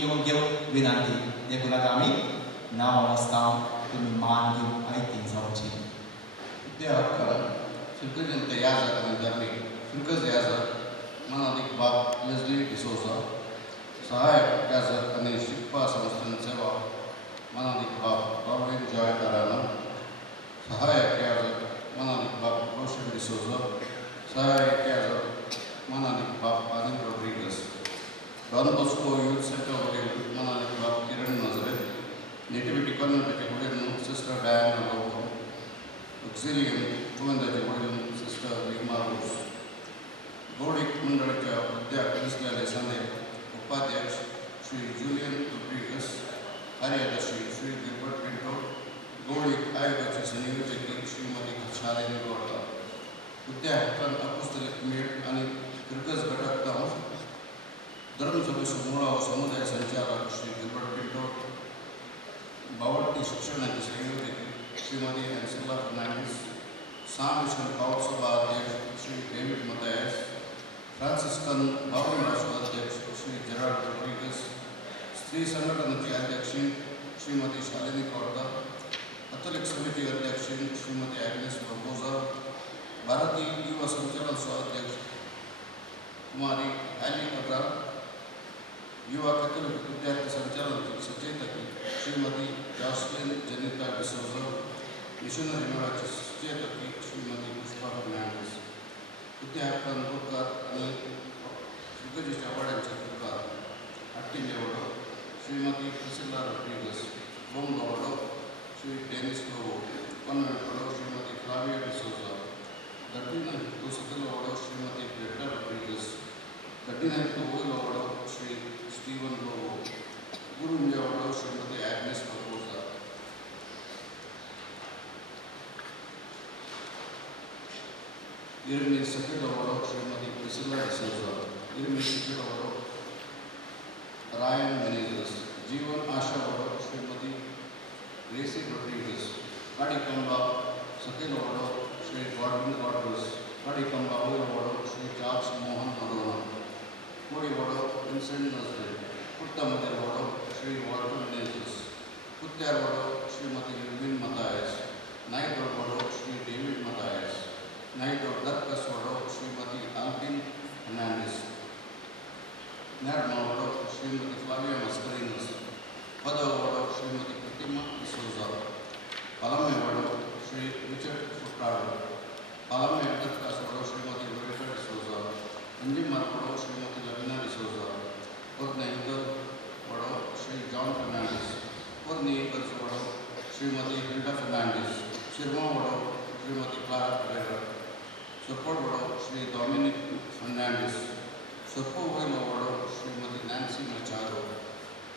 येऊन घेऊन विनंती देखून आम्ही नाव असता तुम्ही मान घेऊन ऐकतील जाऊची Filkes en Teyaza en Darni, Filkes Yaza, Manadik Bab, Leslie D'Souza, Sahaya Yaza and Shikpa Samstan Seva, Manadik Bab, Robin Joy Arana, Sahaya Yaza, Manadik Bab, Roshan D'Souza, Sahaya Yaza, Manadik Bab, Adin Rodriguez, Don Bosco Youth Center Manadik Bab, Kiran Nazareth, Nativity Convent Sister Diana Lobo, Auxilium, Tuvanda Sister Rigma Rose, Godik Mundarika, Udya Krishna Lesane, Upadhyaksh, Sri Julian Rodriguez, Ariada Sri Gilbert Pinto, Godik Ayagachi Saniyojaki, Srimati Kachalini Gorda, Udya Hatan Apostolic Maid, and Kirkas Gatak Town, Dharam Sabha Sumura, Samudaya Sanchara, Sri Gilbert Pinto, Bhavati Shikshan and Saniyojaki, Srimati Ansela Fernandez, Sam Mission Power Sabha Sri David Matthias, Franciscan Bhavan Rashtra Sri Gerard Rodriguez, Sri Sangatana Adyakshin, Srimati Shalini Korda, Catholic Committee Adyakshin, Srimati Agnes Barbosa, Bharati Yuva Sancharan Swadhyaksh, Kumari Ali Kadra, Yuva Catholic Vidyarthi Sancharan Sachetaki, Srimati Jocelyn Janita D'Souza, Missionary Mirage Sachetaki, Srimati Pushpa Fernandez, Vidyarthan Gupta, Sukajist Award and Chaturka, Acting Levodo, Srimati Priscilla Rodriguez, Bom Levodo, Sri Dennis Lovo, Convent Levodo, Srimati Flavia D'Souza, Datina Tusakal Levodo, Srimati Greta Rodriguez, Datina Levodo, Sri Stephen Lovo, Guru Levodo, Srimati Agnes Barbosa. Irmi Secretary Levodo, Srimati Priscilla D'Souza, Irmi Secretary Levodo, Ryan Menezes, Jeevan Asha Levodo, Srimati Gracie Rodriguez, Kadikamba, Secretary Levodo, Sri Gordon Rodriguez, Kadikamba Levodo, Sri Charles Mohan Madonna, Kodi Levodo, Vincent Nazare, Puttamati Levodo, Sri Walter Menezes, Putyar Levodo, Srimati Irvin Matthias, Knight Levodo, Sri David Matthias, Knight of Darkas Levodo, Srimati Alvin Hernandez, Narma Levodo, Srimati Flavia Mascarenas, Pada Levodo, Srimati Pratima D'Souza, Palame Levodo, Sri Richard Furtado, Palame Darkas Levodo, Srimati Loretta D'Souza, Anjimar Levodo, Srimati Lavina D'Souza, Kodna Inder Levodo, Sri John Fernandez, Kodni Inder Levodo, Srimati Hilda Fernandez, Shirma Levodo, Srimati Clara Pereira, Support Levodo, Sri Dominic Fernandez, Support Levodo, Srimati Nancy Machado,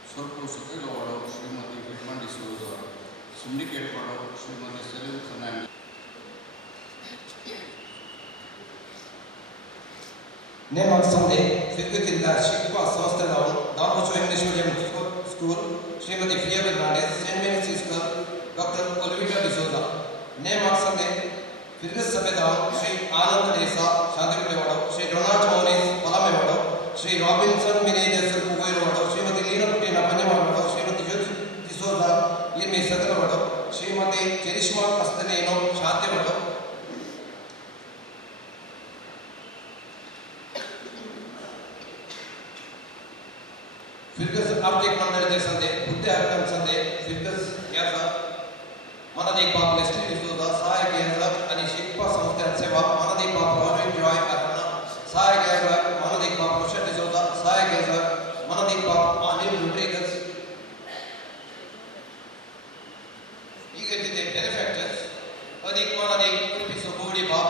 Support Secretary Levodo, Srimati Vilma D'Souza, Syndicate Levodo, Srimati Selin Fernandez. Name on Sunday, Filkes Shikpa Samstan Don Bosco English Medium School, Srimati Priya Fernandez, St. Mary's School, Dr. Olivia D'Souza. Name on Sunday, Filkes Sabedam, Sri Anand Desa, Shanti Levodo, Sri Donald Moniz, Palame Levodo, Sri Robinson Menezes Pugoy Levodo, Srimati Lina Putina Panjama Levodo, Srimati Jyoti D'Souza, Irmi Sakal Levodo, Srimati Cherishma Castanino, Shanti Levodo. Filkes Uptake Mandal Sunday, Uddyakan Sunday, Filkes Yaza, Manadik Bab Leslie D'Souza, Sai Yaza, and Shikpa Samstan Seva, Manadik Bab Robin Joy Arana, Sai Yaza, Manadik Bab Roshan D'Souza, Sai Yaza, Manadik Bab Anil Rodriguez. Eager to the benefactors, Adik Manadik Pisogodi Bab,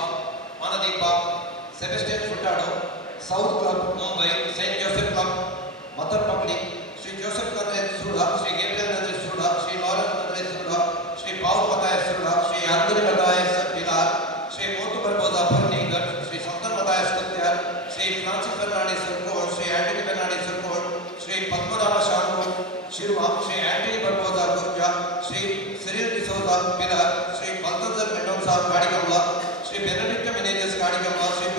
Manadik Bab, Sebastian Furtado, South Club, Mumbai, St. Joseph Club, Mother Public, Sri Joseph Nadret Sudha, Sri Gabriel Nadret Sudha, Sri Lawrence Nadret Sudha, Sri Paul Matthias Sudha, Sri Anthony Matthias Pilar, Sri Motu Barbosa Perninger, Sri Santan Matthias Kutyar, Sri Francis Fernandez Surkol, Sri Anthony Fernandez Surkol, Sri Padmanabha Shankar, Shirva, Sri Anthony Barbosa Gurja, Sri Cyril D'Souza Pilar, Sri Balthazar Mendoza Kadikamla, Sri Benedict Menezes Kadikamla, Sri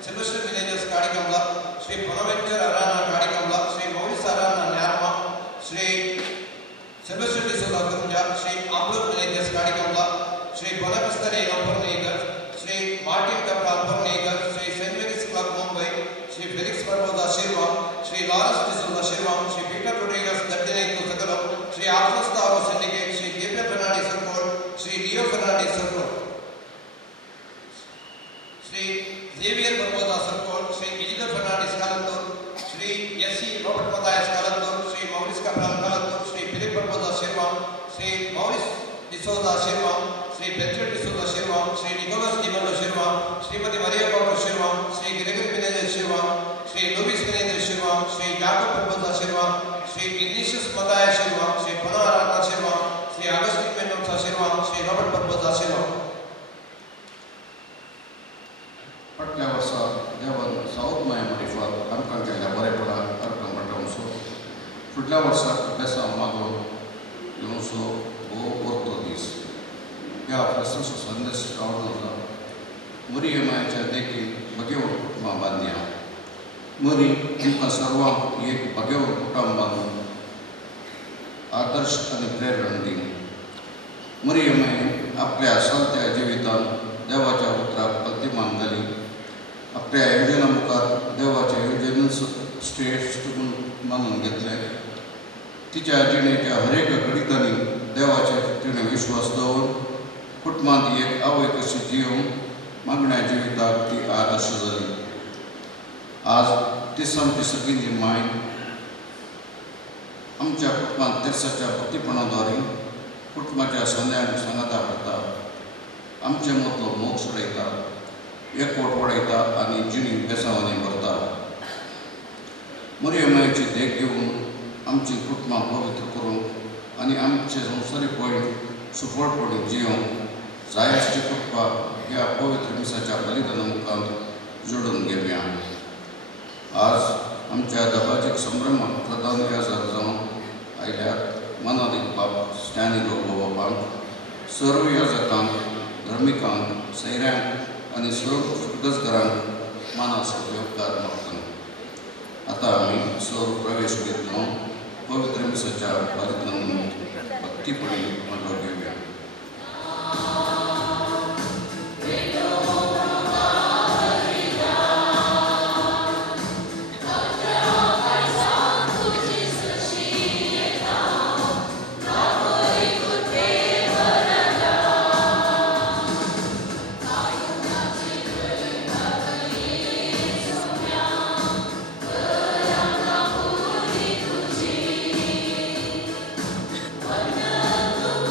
Sylvester Menezes Kadikamla, Sri Bonaventure Arana Kadikamla, Sri Maurice Arana Nyarma, Shri Sebastian D'Souza Guruja, Shri Ambrose Menezes Kadikamala, Shri बोनापिस्तरे नंबरनेगर, Shri Martin Cabral परनेगर, Shri saint Mary's club Mumbai, Shri Felix Barboza Shirva, Shri Lawrence D'Souza Shirva, Shri Peter Rodrigues दर्जनेतो सकलम, Shri Alphonse तारो syndicate, Shri JP Fernandes सर्कोल, Shri Leo Fernandes सर्कोल, Shri Xavier Barboza सर्कोल, Shri Isidore Fernandes कालंदूर, श्री एससी रॉबर्ट मतायस कालंदूर, श्री मौरिस कप्राल कालंदूर, Shri Philip Barboza Shirva, Shri Maurice D'Souza Shirva, Shri Benjamin D'Souza Shirva, Shri Nicholas D'Mello Shirva, Shrimati Maria Kaur Shirva, Shri Gregory Menezes Shirva, Shri Louis Menezes Shirva, Shri Yakub Barboza Shirva, Shri Ignatius Mathias Shirva, Shri पना Aradhana Shirva, Shri Augustine Mendonca Shirva, Shri Robert Barboza Shirva. फाटल्या वर्सा देवान south मायमोरीफार आमकां केल्ल्या बरेपणाक अर्पण म्हणटासो फुडल्या वर्साक बेसां मागून येवचो हो परतो दीस. ह्या क्रिस्ताचो संदेश आवडला मरी मायेच्या देखीक बगेवर कुटुंबां बांदल्या. मरी आमकां सर्वांक एक बगेवर कुटुंब बांदून आदर्श आनी प्रेरणा दी. मरी मायेन आपल्या चलत्या जिवितांत देवाच्या उतराक प्रतिमान घाली. आपल्या योजना मुखार देवाच्या योजनेच श्रेष्ठ मानून घेतले. तिच्या जिणेच्या हरेक घडितांनी देवाच्या तिणें विश्वास दवरून कुटुंबांत एक आवय कशी जियोवन मागण्या जिविताक ती आदर्श जाली. आज ती सामकी सगळींची माय आमच्या कुटुंबांत तेर्साच्या भक्तीपणाद्वारे कुटुंबाच्या सन्याक संगाता करता. आमचे मदलो मोग सोडयता, एकवट वाडयता आनी जिणी बेसांवांनी भरता. मरी मायेची देख घेवन आमची कुटुंबां पवित्र करून आनी आमचे संवसारीकपण सुफळपणी जियोवंक जाय आसची कृपा ह्या पवित्र मिसाच्या बलिदाना मुखांत जोडून घेवया. आज आमच्या दबाजीक संभ्रमाक प्रधान याजक जावन आयल्यात मानादीक बाब स्टॅनिलो बाबांक, सर्व याजकांक, धर्मिकांक, सैऱ्यांक आनी सर्व शुद्धसकारांक मानासो उपकार मागता. आतां आमी सर्व प्रवेश करीत जावन पवित्र मिसाच्या बलिदानान भक्तीपणी मंडळ घेवया.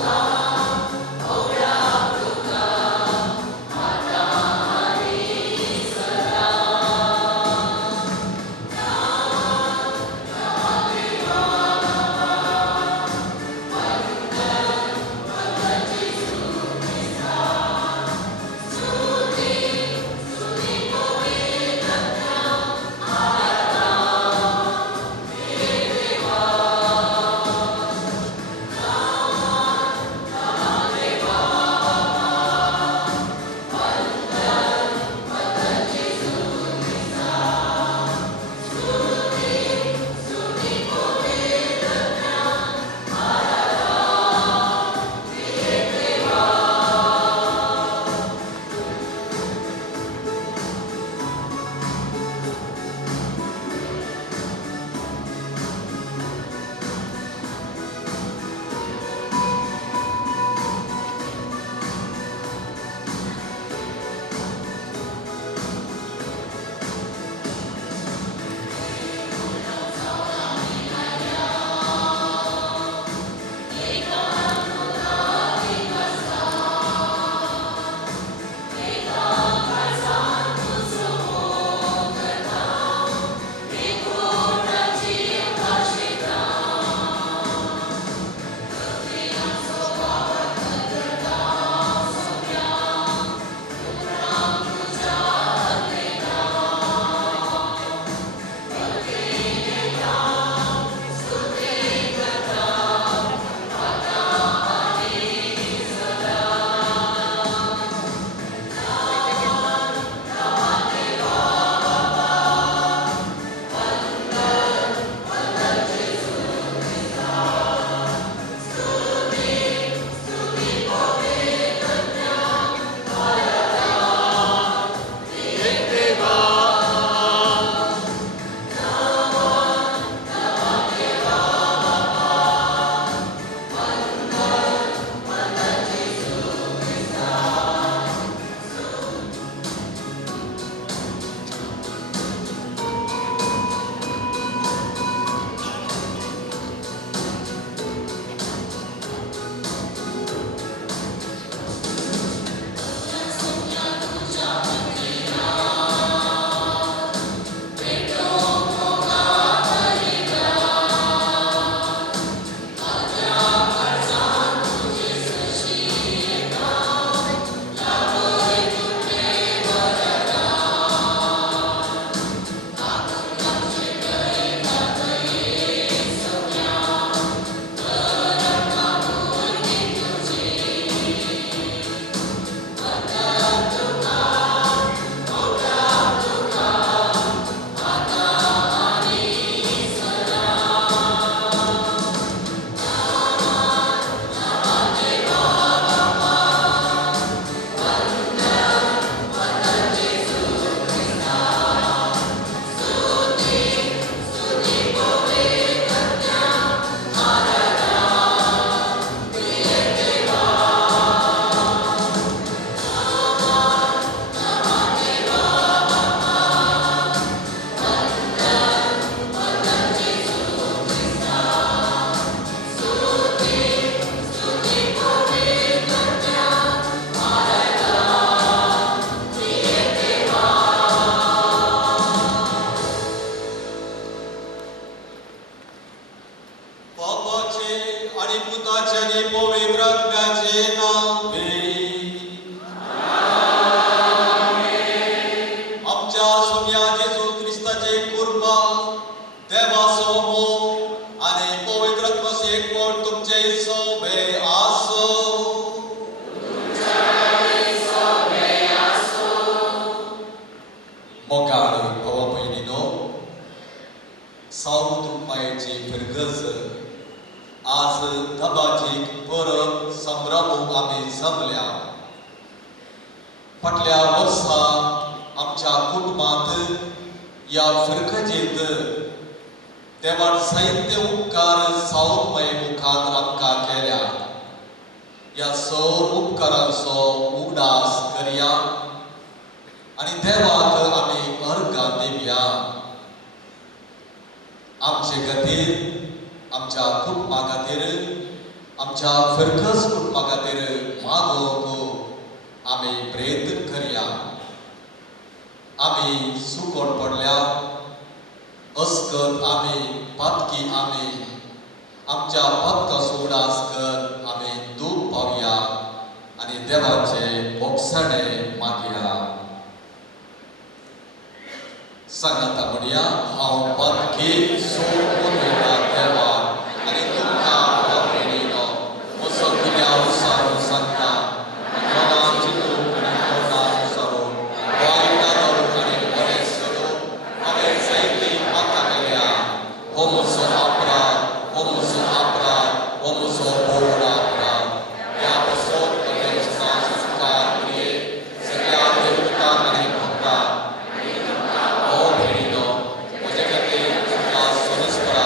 Oh बापाचे आणि पुताचे आणि पवित्र आत्म्याचे नावे आमच्या सोन्या जेजू ख्रिस्ताचे कृपा देवाचो मोग आणि पवित्र आत्म्याचे एकवट तुमचे सोबे आसो मोगाळ भावा बहिणीनो साऊथ मायेची फिरगज आज धबाची परत संभ्रमूक आम्ही जमल्या फाटल्या वर्सा आमच्या कुटुंबात या फिरगजेत देवान साहित्य उपकार साऊथ माये मुखात आमकां केल्या या सर उपकारांचो उगडास करया आणि देवाक आम्ही अर्घ दिवया आमचे खातीर आमच्या कुटुंबा खातीर आमच्या फिरकस कुटुंबा खातीर मागोवंक आमी प्रयत्न करया आमी सुकोन पडल्या अस्कत आमी पातकी आमी आमच्या पातकाचो उडास कर आमी दूख पावया आनी देवाचे मोक्षणे मागया सांगाता म्हणया हांव पातकी सोड पुनवेला देवा आनी तुमकां बाबेणीनो म्हजो कित्या उसारो सांगता मनाची दूख आनी कोणा उसारो वायटा धरून आनी बरें करून हांवें जायती माता केल्या हो म्हजो अपराध हो म्हजो अपराध हो म्हजो बोड अपराध ह्या बसोन परमेश्वरा संस्कार करिये सगळ्या देवतांक आनी भक्तांक हो भेणीनो म्हजे खातीर तुमकां सोनस्परा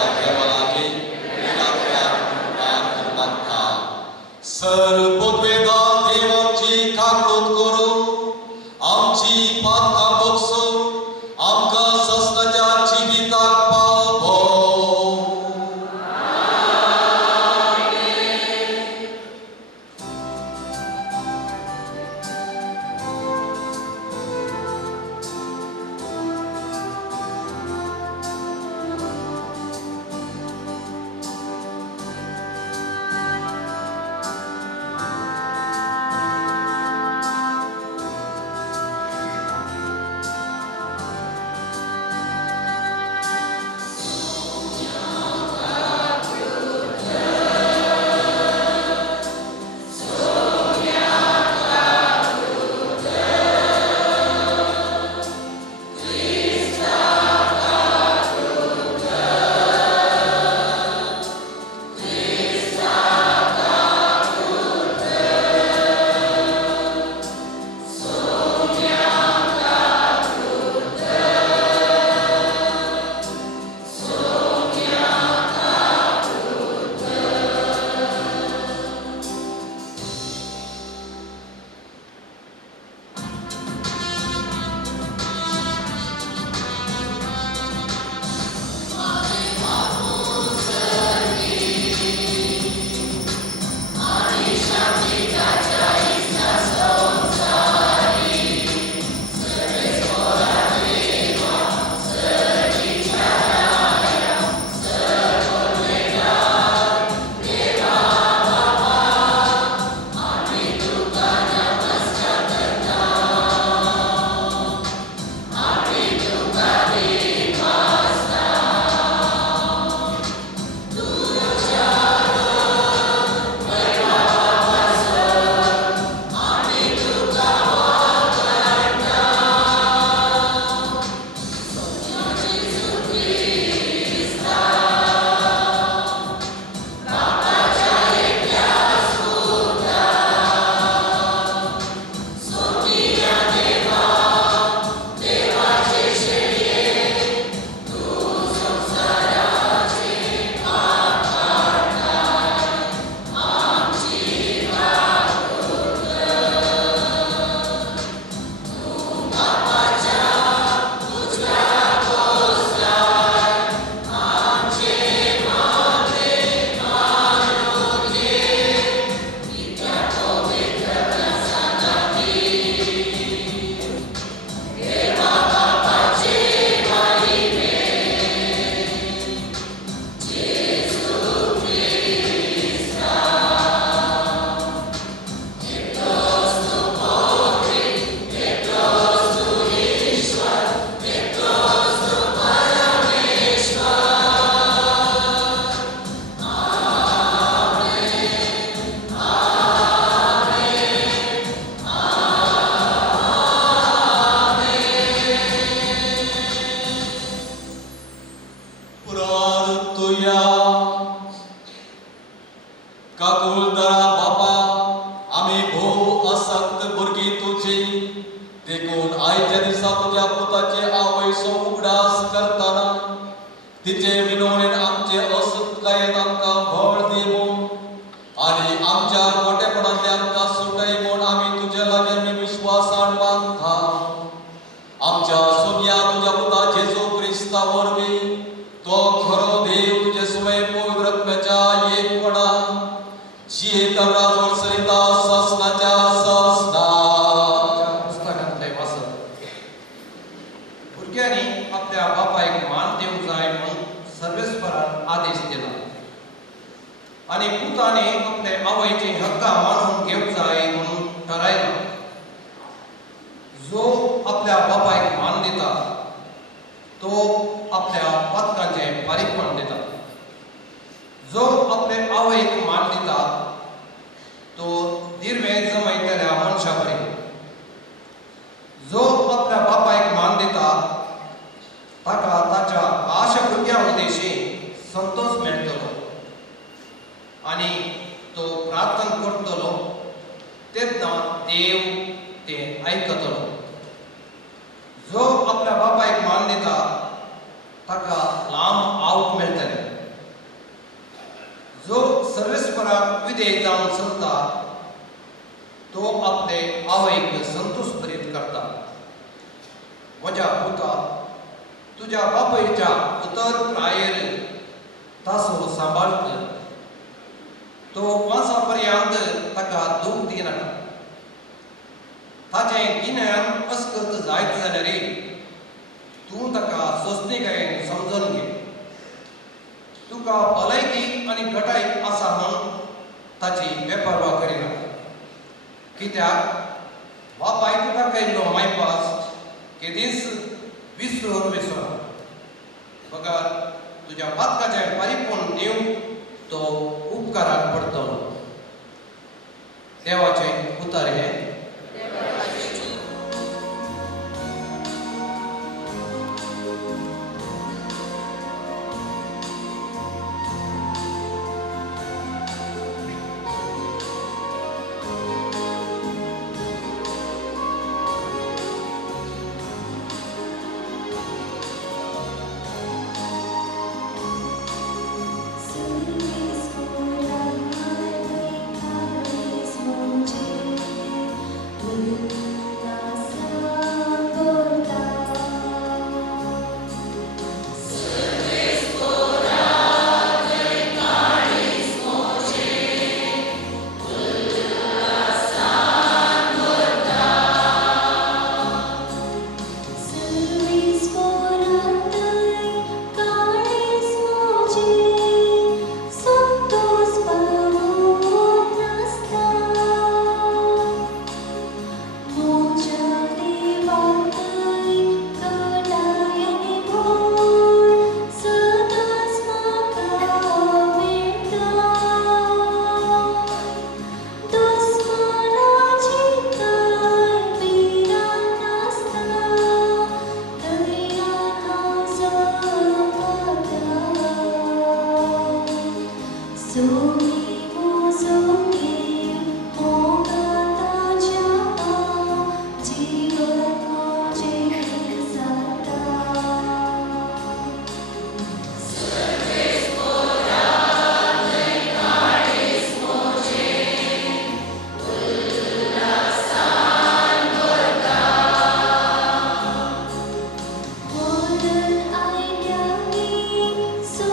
काकुलदरा बापा आम्ही भोव आसक्त भुरगीं तुझी देखून आयच्या दिसा तुझ्या पुताचे आवयसो उगडास करताना तिचे विनवणेन आमचे असुकायेन आमकां बळ दी म्हूण आनी आमच्या मोठेपणांतले आमकां सुटय म्हूण आमी तुजे लागीं आमी विश्वासान मागता आमच्या सोन्या तुझ्या पुता जेजू क्रिस्ता वरवीं तो खरो देव तुजे सुवे पवित्र आत्म्याच्या एकपणा जियेता राजवट सरिता ससनाच्या ससना पुस्तकांतले वाचत भुरग्यांनी आपल्या बापायक मान दिवंक जाय म्हणून सर्वेस्परान आदेश दिला आणि पुताने आपल्या आवयचे हक्का मानून घेवंक जाय म्हणून ठरयला जो आपल्या बापायक मान दिता तो आपल्या पातकांचे बारीकपण दिता जो आपल्या आवयक मान दिता तो निर्वे जमयतल्या मनशा बरे जो आपल्या बापायक मान दिता ताका ताच्या आशा भुरग्यां उद्देशी संतोष मेळटलो आणि तो प्रार्थना करतलो तेन्ना देव ते आयकतलो जो आपल्या बापायक मान दिता ताका लांब आवक मेळटले जो सर्वेस्पराक विधेय जावन चलता तो आपले आवयक संतोष भरीत करता म्हज्या पुता तुझ्या बापायच्या उतर प्रायेर तासो सांबाळ कर तो मासा पर्यंत ताका दूख दिनाका ताचें गिन्यान अस्कत जायत जाल्यार तूं ताका सोंसणीकायेन समजून घे तुका भलायकी आनी घटाय आसा म्हूण ताची बेपर्वा करिना कित्याक बापाय तुका केल्लो मायपास केदीस विसरून विसर बगर तुज्या पातकाचें बारीकपण दिवंक तो उपकाराक पडटलो देवाचें उतर हें So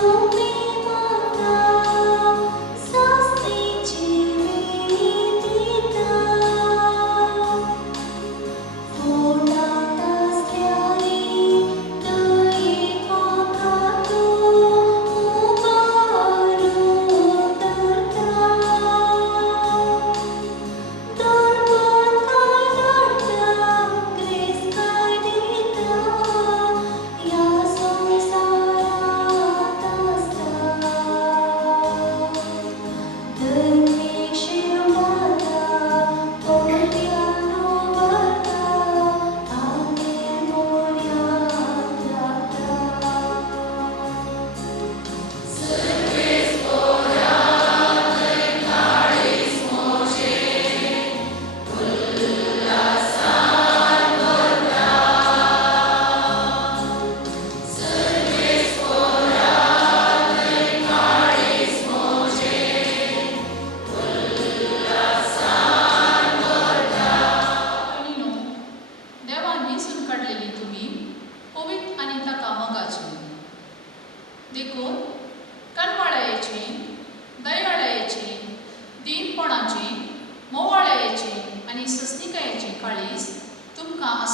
me, Mama, so stay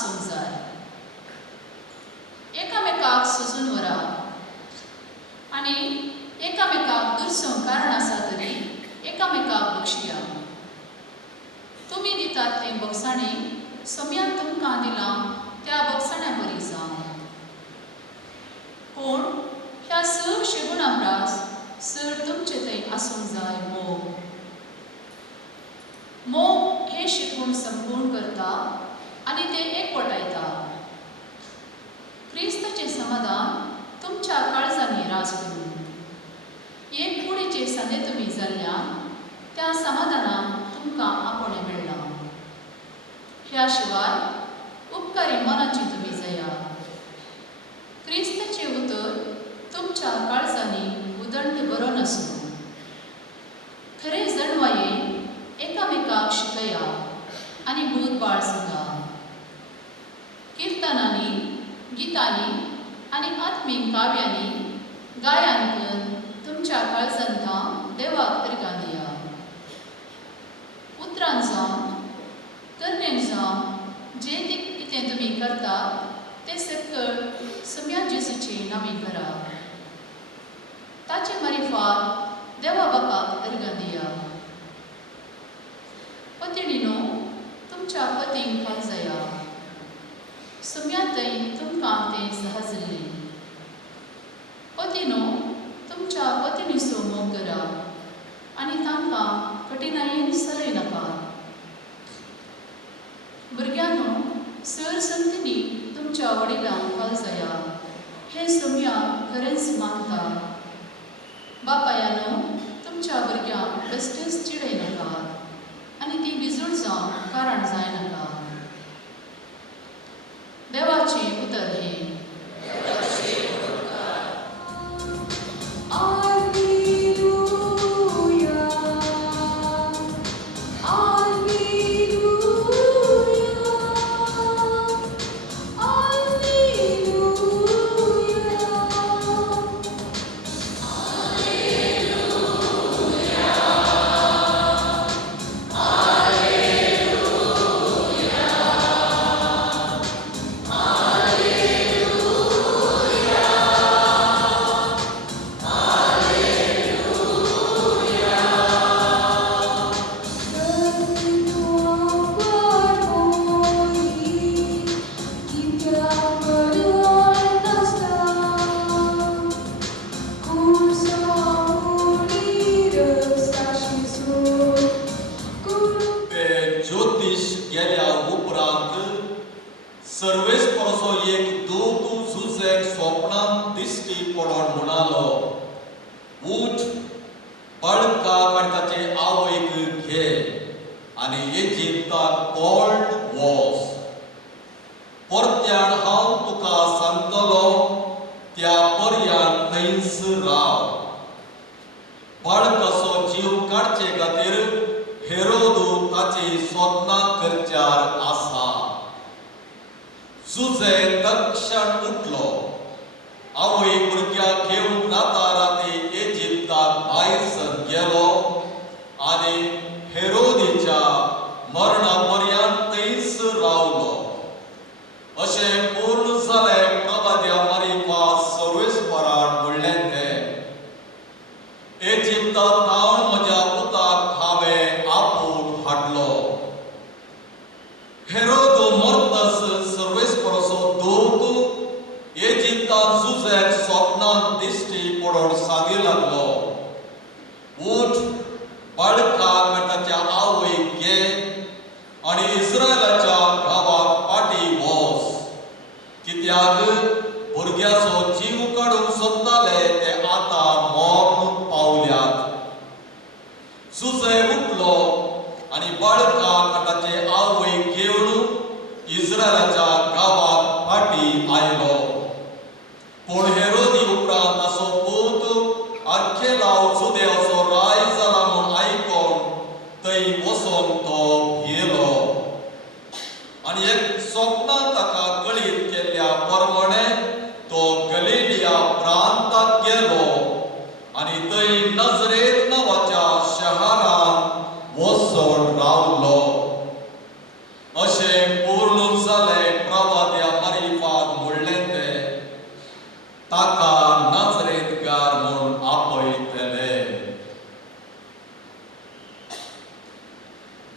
आसूंक जाय. एकामेकाक सुजून व्हरा आनी एकामेकाक दुरसोंक कारण आसा तरी एकामेकाक बक्षिया. तुमी दितात तें बक्षाणी सम्यान तुमकां दिलां त्या बक्षाण्या बरी जावं. पूण ह्या चडशे गुणां प्रास चड तुमचे थंय आसूंक जाय मोग. मोग हे शिकूण संपूर्ण करता आनी ते एकवटायता. क्रिस्ताचें समाधान तुमच्या काळजांनी राज करून एक कुडीचे सने तुमी जाल्ल्यान त्या समाधानान तुमकां आपोणे मेळ्ळां. ह्या शिवाय उपकारी मनाची तुमी जया. क्रिस्ताचें उतर तुमच्या काळजांनी उदंड बरोवन आसूं. खरे जणवाये एकामेकाक शिकया आनी भूतबाळ सांगा. किर्तनांनी, गितांनी आनी आत्मीक काव्यांनी गायन करून तुमच्या काळजांत देवाक तिरगां दिया. उतरान जावं करणेन जावं जे कितें तुमी करतात तें सकल सम्या जेसूचे नांवी करा. ताचे मारिफात देवा बापाक तिरगां दिया. पत्नीनो, तुमच्या पतींक काळजया. सम्यातय तुमकां तें सहजल्लें. पतीनो, तुमच्या पत्नीचो मोग करा आनी तांकां कठिनायेन सलय नाकात. भुरग्यांनो, सर संतनी तुमच्या वडिलांक काळजया. हे सम्या खरेंच मानता. बापायानो, तुमच्या भुरग्यांक बेश्टेच चिडय नाकात आनी ती बिजूड जावंक कारण जाय नाका. देवाचें उतर हें. अशें पूर्ण जालें.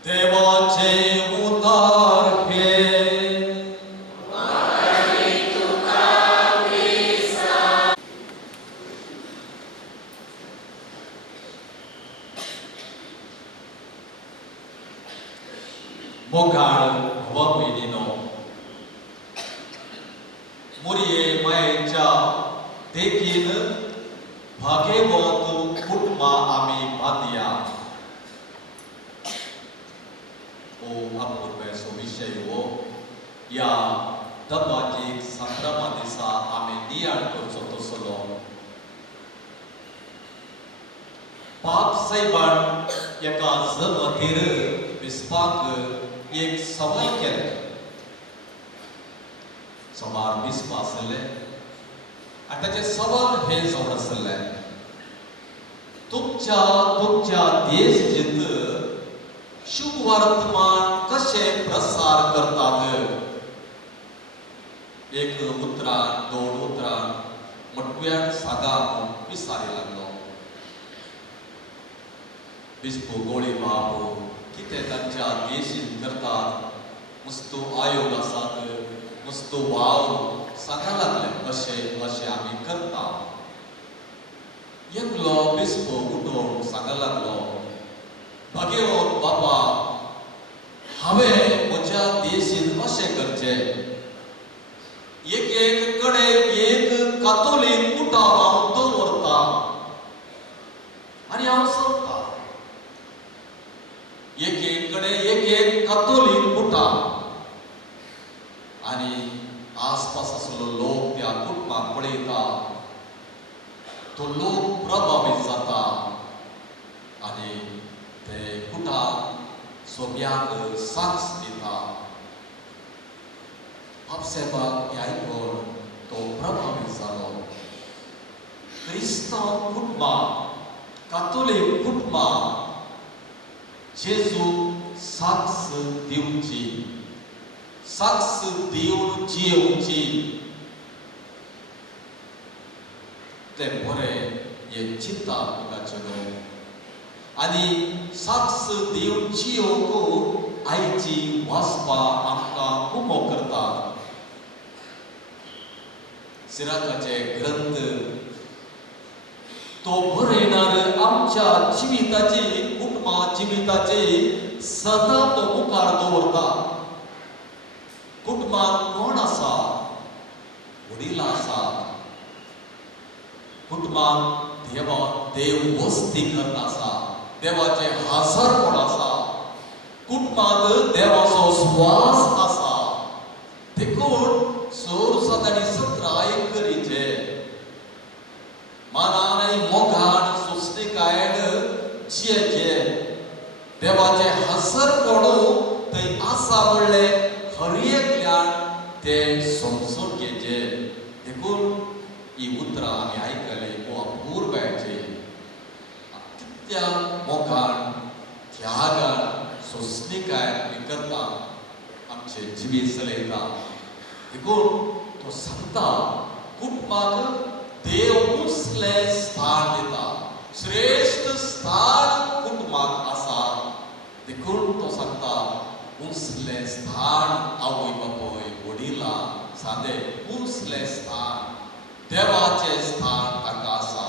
देवाचे उद्धार हे मोगाळ हवा महिनीनो मुरिये मायेच्या देखील भागेवत कुटुंबा आम्ही बांधिया ओ अपूर्व विषय हो या दबाची संक्रमा दिसा आम्ही नियाळ करचो तसलो पाप सैबान एका जमतीर विस्पाक एक सवाल केले समार विस्प आसले आणि त्याचे सवाल हे जावन आसले तुमच्या देश जित शुभ वर्तमान कसे प्रसार करतात एक उतरान दोन उतरान मटव्यान सांगा म्हणून विचारी लागलो विस्प गोळी बाबू कितें तांच्या देशीन करतात मस्तो आयोग आसात मस्तो वाव सांगा लागले अशें आमी करता एकलो बिस्प उठोवन सांगा लागलो भगेवन बाबा हांवें म्हज्या देशीन अशें करचें एक कडेन एक कातोलीक कुटाव हांव दवरता आनी हांव सोडटा एक कातोलीक कुटा आणि आसपास असलो लोक त्या कुटुंबाक पळयता तो लोक प्रभावित जाता आणि ते कुटाक सोब्याक साक्ष दिता आपसेबाक हे आयकून तो प्रभावित जालो क्रिस्तांव कुटुंबाक कातोलीक कुटुंबाक जेजू साक्ष दिवची साक्ष दिवन जियोवची ते बरें हे चिंता तुकाचें आनी साक्ष दिवन जियोवंक आयची वाचपा आमकां उमो करता सिराकाचे ग्रंथ तो बरयणार आमच्या जिविताची कुटुंबा जिविताची सतत मुखार दवरता कुटुंबात कोण आसा वडील आसा कुटुंबात देव वस्ती करता आसा देवाचे हाजर कोण आसा कुटुंबात देवाचो स्वास आसा देखून 1617 एकरीचे मानान आनी मोगान सुस्तेकायेन जियेचे देवाचे हसर कोण थंय आसा म्हणलें हर एकल्यान ते समजून घेवचे देखून ही उतरां आमी आयकली वो अपूर्वाचे कित्या मोगान त्यागान सोंसणीकायेन आमी करता आमचे जिवीत चलयता देखून तो सांगता कुटुंबाक देव उसलें स्थान दिता श्रेष्ठ स्थान कुटुंबाक आसा देखून तो सांगता उसलें स्थान आवय बापूय वडिलां सादे उसलें स्थान देवाचें स्थान ताका आसा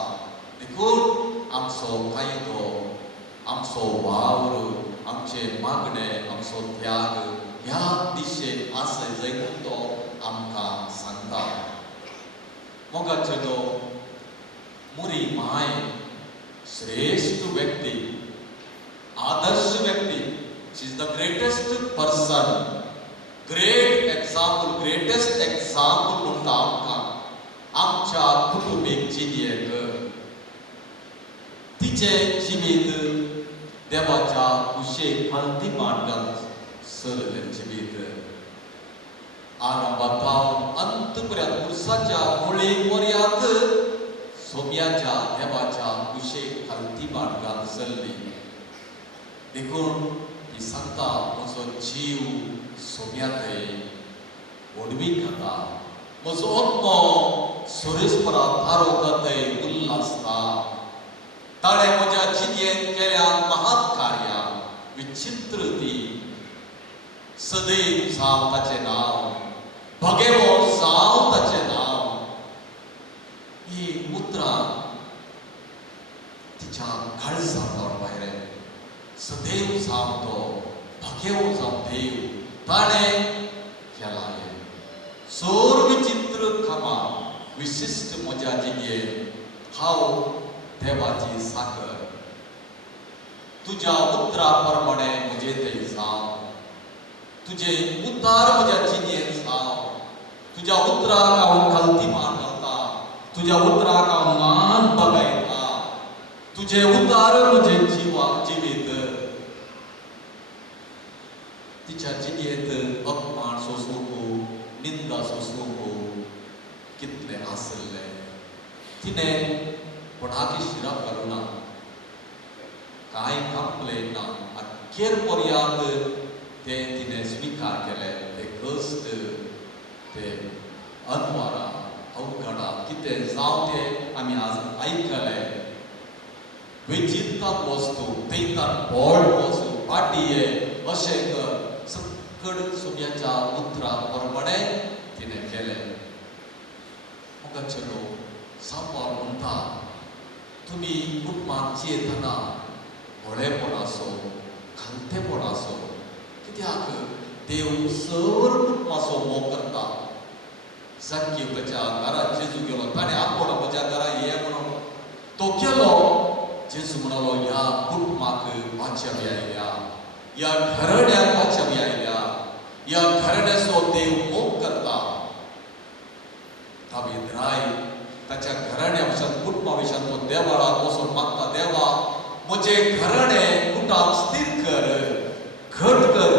देखून आमचो कायदो आमचो वावर आमचे मागणे आमचो त्याग ह्या दिशेन आसय जंय तो आमकां सांगता मोगाचेलो मुरी माय श्रेष्ठ व्यक्ती आदर्श व्यक्ती she is the greatest person greatest example म्हणटा आमकां आमच्या कुटुंबीक जिणेक तिचे जिवीत देवाच्या कुशेक हळदी मांडत सरलें जिवीत आरंभातावन अंत पर्यंत पुरुषाच्या मुळे पर्यंत सोम्याच्या देवाच्या कुशेक हळदी मांडत चल्ली देखून ती सांगता म्हजो जीव सोम्यातय ओडवी खाता म्हजो आत्मो सुरेस्परा थारोकतय उल्हासता ताणें म्हज्या जिणेंत केल्या महान कार्यां विचित्र ती सदैव जाव ताचे नाव भगेवो जाव ताचे नाव ही उतरां तिच्या काळजांतल्यान भायर सदैव जाव तो भगेवो जाव देव ताणें केला सोर विचित्र खामा विशिष्ट म्हज्या जिणेंत हांव देवाची साकर तुझ्या उतरा प्रमाणे म्हजे थंय जाव तुझे उतार म्हज्या जिणेंत जाव तुझ्या उतराक हांव खालती मान घालता तुझ्या उतराक हांव मान बगयता तुझे उतार म्हजे जिवीत तिच्या जिणेंत अपमान सोसूंक निंदा सोसूंक कितलें आसलें तिणें कोणाकी शिराक घालूना कांय कंप्लेन ना अखेर पर्यंत तें तिणें स्विकार केलें ते कश्ट ते अनवरां अवघडां कितें जावं तें आमी आज आयकलें वेचिंताक वस्तू तेंतान व्हड वस्तू पाटये अशें कर सकड सुम्याच्या उतरा प्रमाणे तिणें केलें म्हाका चलो सांबार म्हणटा तुमी कुटुंबांत येतना व्हडेपण आसो खालतेपण आसो कित्याक देव सर कुटुंबाचो मोग करता जाक्कीव ताच्या घरांत जेजू गेलो ताणें आपोण म्हज्या घरा ये म्हणून तो केलो जेजू म्हणलो ह्या कुटुंबाक वाचवी आयल्या ह्या घराण्याक वाचवी आयल्या ह्या घराण्याचो देव मोग करता दावीद राय ताच्या घराण्या विशयान कुटुंबा विशयान तो देवाळाक वचून मागता देवा म्हजे घराणें कुटाक स्थिर कर घट कर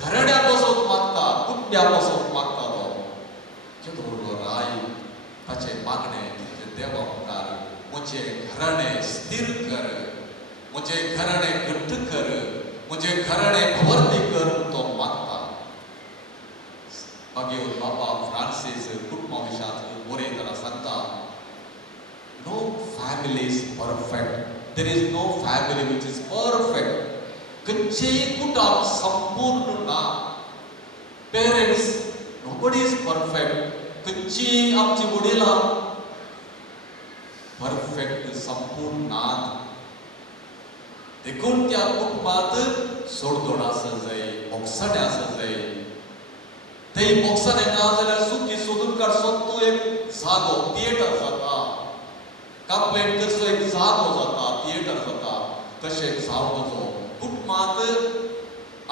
घराण्याक वचून मागता कुटुंब्याक वचून मागता तो केदो राय ताचे मागणें देवा मुखार म्हजे घराणें स्थिर कर म्हजे घराणें घट्ट कर म्हजे घराणें भवर्ती कर तो मागता मागीर बाबा फ्रांसीस कुटुंबा विशयान बरयतना सांगता no family is perfect there is no family which is perfect खंयचेय कुटुंब संपूर्ण ना पेरेंट्स नोबडी इज परफेक्ट खंयचीय आमची वडिलां परफेक्ट संपूर्ण नात देखून त्या कुटुंबांत सोडतोड आसत जाय मोगसाणें आसत जाय थंय मोगसाणें ना जाल्यार सुखी सोदून काडचो तूं एक जागो थिएटर जाता कंप्लेंट करचो एक जागो जाता थिएटर जाता तशें जावं नजो कुटुंबांत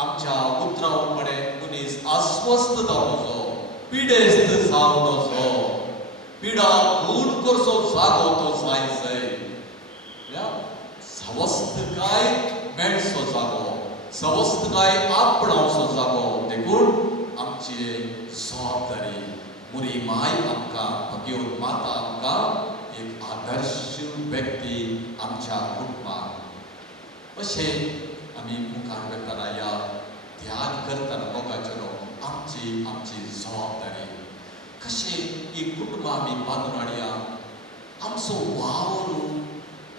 आमच्या उतरा प्रमाणे मनीस अस्वस्थ जावं नजो पिडेस्त जावं नजो पिडा दूर करचो जागो तो जाय सवस्थकाय मेळचो जागो सवस्थकाय आपणावचो जागो देखून आमची जबाबदारी मुरी माय आमकां भगवत माता आमकां एक आदर्श व्यक्ती आमच्या कुटुंबांत अशें आमी मुखार वतना या ध्यान करतना लोकांचेर आमची जबाबदारी कशें ही कुटुंबां आमी बांदून हाडया आमचो वावर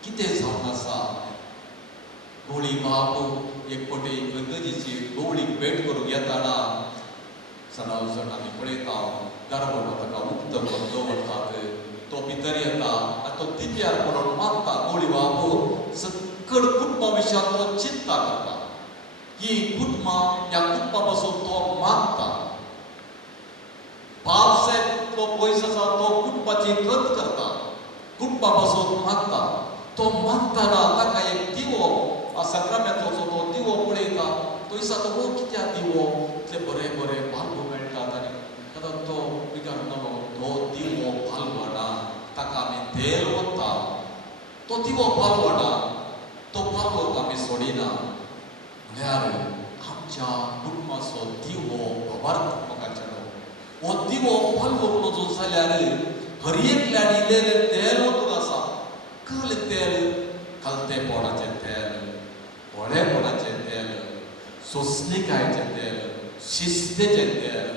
कितें जावन आसा गवळी बाप एक फावटी गंगेची गवळीक भेट करूंक येताना सदां जण आमी पळयता गरबो ताका उक्त करून दवरतात तो भितर येता आनी तो दिव्यार पडून मागता गवळी बाप सकड कुटुंबा विशयान तो चिंता करता ही कुटुंबां ह्या कुटुंबा पासून तो मागता बाप साहेब तो पयस आसा तो कुटुंबाची खत करता कुटुंबा पासून मागता तो मागतना ताका एक दिवो संक्रांताचो तो दिवो पळयता तो दिसा तो कित्याक दिवो ते बरें बरें पालव मेळटात आनी आतां तो विचारतलो तो दिवो पालवना ताका आमी तेल वता तो दिवो पालवना तो पालवक आमी सोडिना म्हळ्यार आमच्या कुटुंबाचो दिवो अवार्थमकाचो हो दिवो पालवक नजो जाल्यार हर एकल्यान इल्लें तेल वतून आसा कसलें तेल खालतेपणाचें तेल व्हडेपणाचें तेल सोंसणीकायेचें तेल शिस्तेचें तेल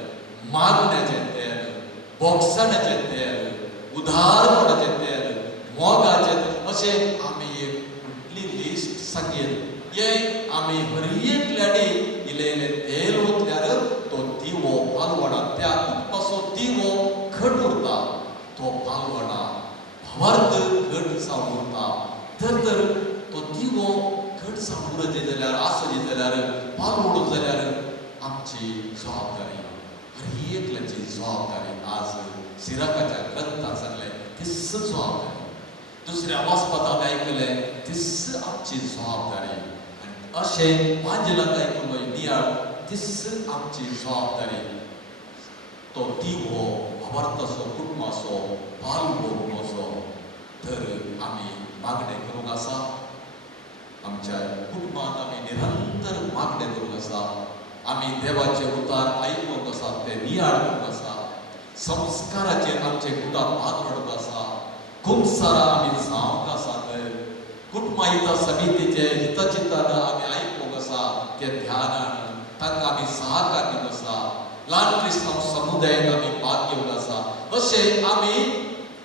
मागण्याचें तेल बोगसाण्याचें तेल उदारपणाचें तेल मोगाचें तेल अशें आमी एक व्हडली लिस्ट सांगीत ये आम्ही हर एकल्यानी इलेले तेल ओतल्यार तो दिवो पालवणा त्या पासो दिवो घट उरता तो पालवणा भावार्थ घट जावन उरता तर तो दिवो घट जावन उरचे जाल्यार आसचे जाल्यार पालवडो जाल्यार आमची जबाबदारी हर एकल्याची जबाबदारी आज सिराकाच्या ग्रंथांत सांगले तिस जबाबदारी दुसऱ्या वाचपात आयकले तिस आमची जबाबदारी आनी अशें पांजलाक आयकून नियाळ तिस आमची जबाबदारी तो दिवो अवर्तसो कुटुंबाचो पालवो तर आमी मागणें करूंक आसा आमच्या कुटुंबांत आमी निरंतर मागणें करूंक आसा आमी देवाचे उतार आयकूंक आसा ते नियाळ करूंक आसा संस्काराचेर आमचे कुटांत भाग पडूंक आसा खूब सारा आमी जावंक आसा कुटुंब हिता समितीचे हितचिंतन आमी आयकूंक आसा ते ध्यानान तांकां आमी सहकार दिवंक आसा ल्हान क्रिस्तांव समुदायाक आमी भाग घेवंक आसा अशें आमी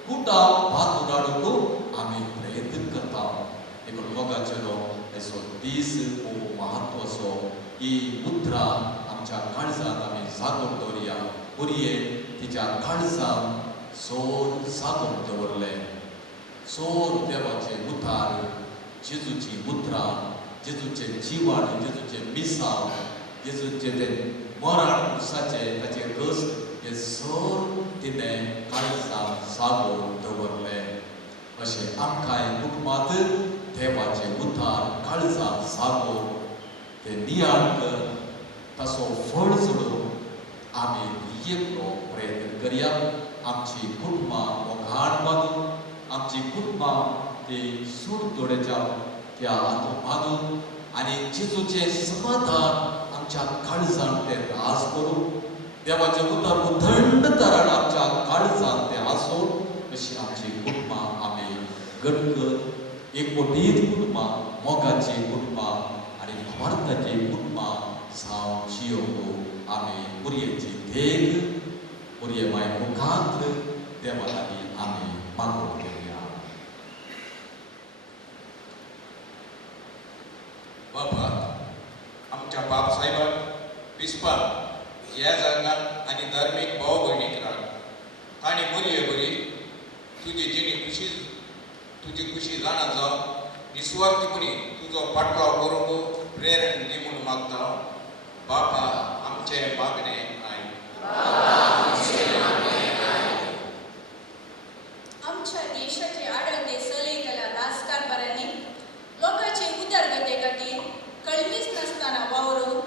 कुटांब भाग उडाडूंक आमी प्रयत्न करता एक लोकांचो हेचो दीस खूब म्हत्वाचो ही उतरां आमच्या काळजांत आमी जागोन दवरया पुरये तिच्या काळजांत सोर जागोन दवरलें सोर देवाचे उतार जेजूची उतरां जेजूचे जिवाण जेजूचे मिसाव जेजूचे ते मरण उसाचे ताचे रस हे सोर तिणें काळजांत जागोन दवरलें अशें आमकांय कुटुंबांत देवाचे उतार काळजांत जागोन ते नियाळ कर ताचो फळ सोडूंक आमी एकलो प्रयत्न करया आमची कुटुंबां ओघाण बांदून आमची कुटुंबां ती सूड दोडेच्या त्या हातूंत बांदून आनी जेजूचें समाधान आमच्या काळजांत ते रास करून देवाचें उतर उथंड तरान आमच्या काळजांत ते आसूं अशी आमची कुटुंबां आमी घट कर एकवटीत कुटुंबां मोगाची कुटुंबां आनी भावार्थाची कुटुंबां जावं जियोंक आमी पुरयेची देख पुरये माय मुखांत देवा लागीं आमी मागून घेवया बाबा आमच्या बाप साहेबाक पिस्पाक ह्या जगात आनी धार्मीक भाव भयणीक राख ताणी बरी तुजी तुजी खुशी जाणा जावं निस्वार्थीपणी तुजो पाटलाव करूंक प्रेरण दी म्हूण मागता बापा आमचे मागणे आमच्या देशाचे आडते चलयतल्या राजकारण्यांनी लोकांचे उदरगते खातीर कळमीच नासतना वावरून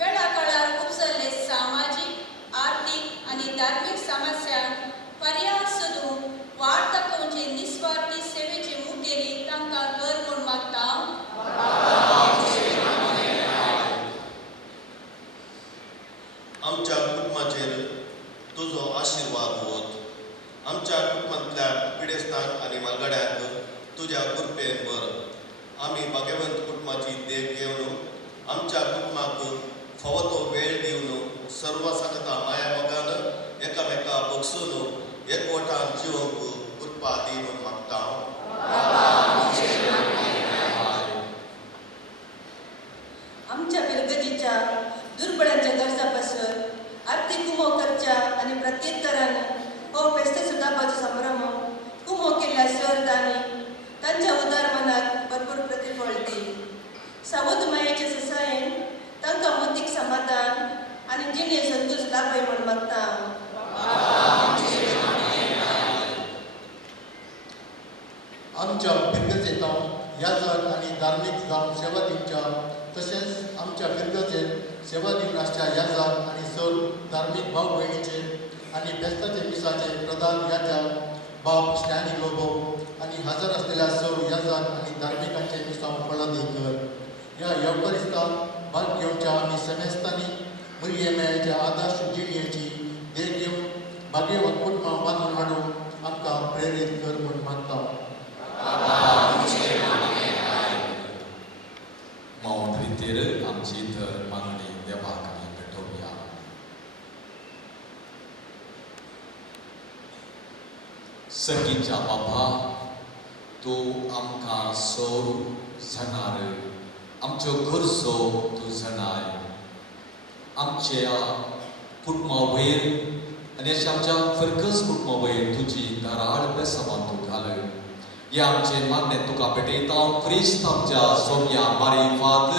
वेळा काळार उपसरले सामाजीक आर्थीक आनी धार्मीक समस्यांक पर्याय सोदून वाट दाखोवचे निस्वार्थी सेवेचे मुखेली तांकां कर म्हूण मागता आमच्या कुटुंबाचेर तुजो आशिर्वाद वत आमच्या कुटुंबांतल्या पिडेस्तांक आनी मालगड्यांक तुज्या कृपेन बर आमी भाग्यवंत कुटुंबाची देख घेवन आमच्या कुटुंबाक फावो तो वेळ दिवन सर्व सांगता माया मोगान एकामेका बगसून एकवटान जिवंक कृपा दी म्हूण मागता आमच्या पिरगजीच्या दुर्बळांच्या गरजा पासून आर्थीक कुमो करच्या आनी प्रत्युत्तरान हो फेस्त सुदारपाचो संभ्रम कुमो केल्ल्या सर्तांनी तांच्या उदार मनाक भरपूर प्रतिफळ दी सावध मायेचे ससायेन तांकां मुतीक समाधान आनी जिणे संतोष लाभय म्हूण मागता आमच्या पिरगजेतां याजक आनी धार्मीक जावन सेवा दिवच्या तशेंच आमच्या पिरगजेत सेवा दिवन आसच्या याजक आनी सर धार्मीक भाव भयणीचे आनी बेस्ताचे मिसाचे प्रधान याजक बाब स्टॅनी लोबो आनी हजर आसलेल्या सर याजक आनी धार्मिकांचे मिसांव फळादेकर ह्या येवकारिस्तांत भाग घेवच्या आनी समेस्तांनी बरी मेळच्या आदर्श जिणेची देख घेवन भाग्यवंत कुटुंबां बांदून हाडून आमकां प्रेरीत कर म्हूण मागता मौन रितीर आमची तर मागणी देवाक आमी पेटोवया सगीच्या बाबा तूं आमकां सोर जाणार आमच्यो गरजो तूं जाणाय. आमच्या कुटुंबा वयर आनी अशें आमच्या फिरकस कुटुंबा वयर तुजी धाराळ बेसांवां तूं घालय. हे आमचे मागणें तुका भेटयता हांव क्रिस्त आमच्या सोम्या मारिफात.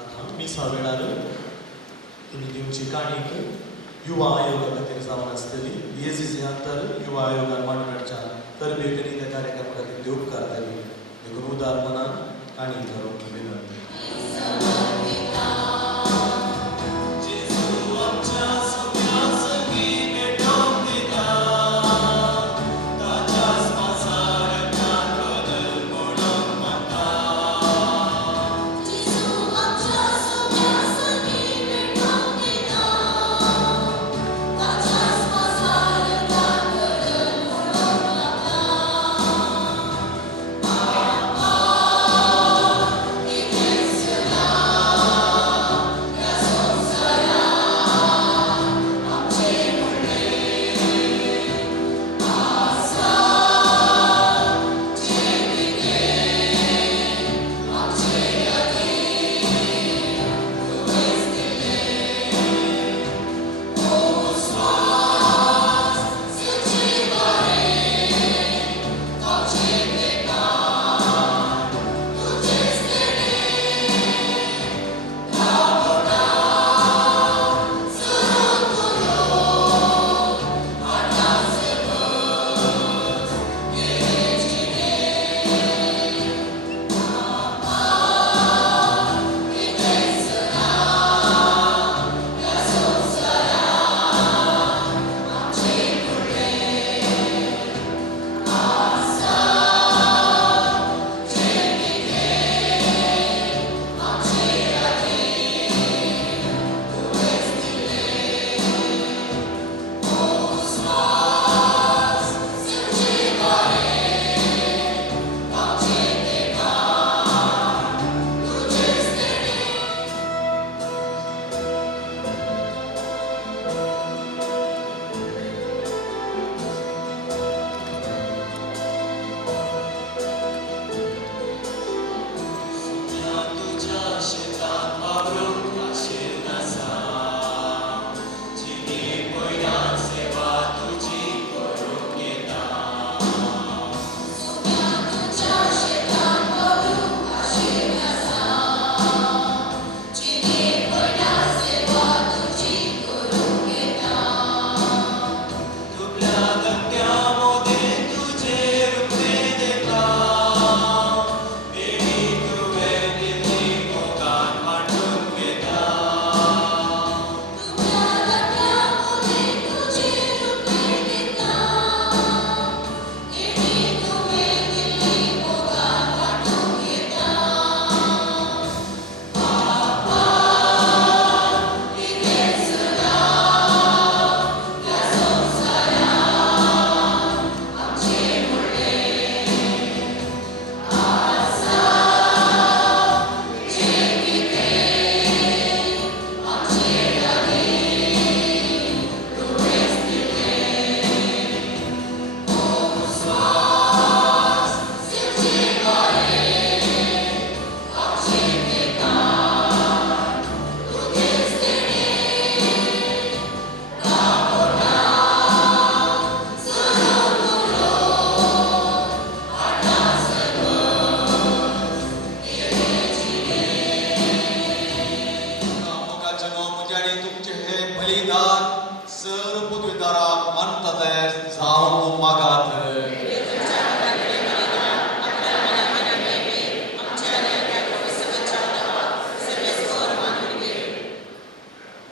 आतां मिसा वेळार तुमी दिवची काणीक युवा आयोगा खातीर जावन आसतली. येजीसीआंत तर युवा आयोगान वांगडच्या तरबेगीन त्या कार्यक्रमा खातीर दिवप करतली. देखून उदार मनान काणी करूंक विनंती.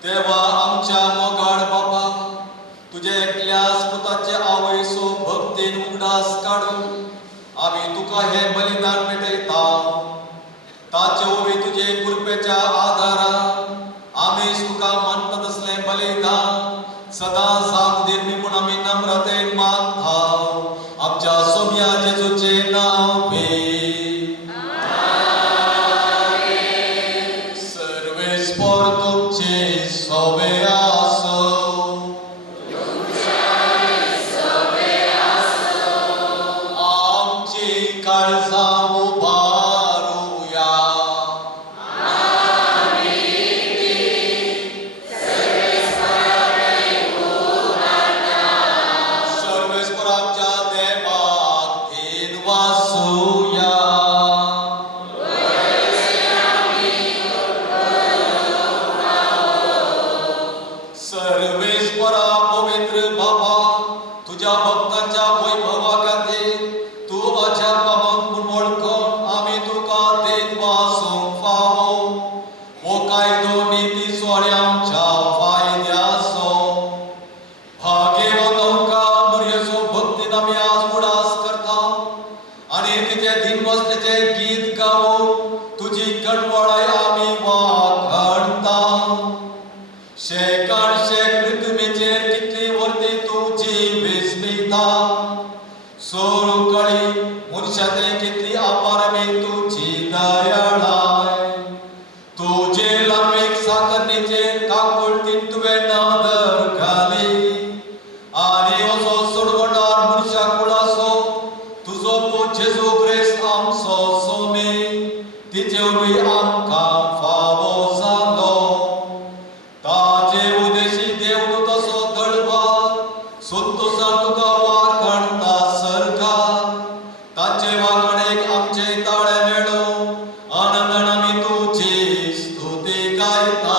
देवा आमच्या मोगाळ बापा, तुझे एकल्यास पुताचे आवयसो भक्तीन उगडास काढून आम्ही तुका हे बलिदान भेटयता. ताचे ओवी तुझे कृपेच्या आधारान आम्ही तुका मानता तसले बलिदान सदा सामूदिर म्हणून आम्ही नम्रतेन मागता. आमच्या सोम्या जेजूचे नाव घे. सर्वेस्पर तुमचे सोबे आसो. आमची काळजा उबार. तुझी दयाळाय तुझे लांबीक साकरणीचेर काकुळतीन तुवें नदर घाली आनी असो सोडवणार मनशा कुळासो तुजो पूत जेजू क्रिस्त आमचो सोमी तिचे वरवीं आमकां फावो जालो ताचे उदेशी देव तसो दळबार संतोषा तुका वाखणता सरकार ताचे वाखणेक आमचे ताळे मेळो आनंदान आमी तुजी स्तुती गायता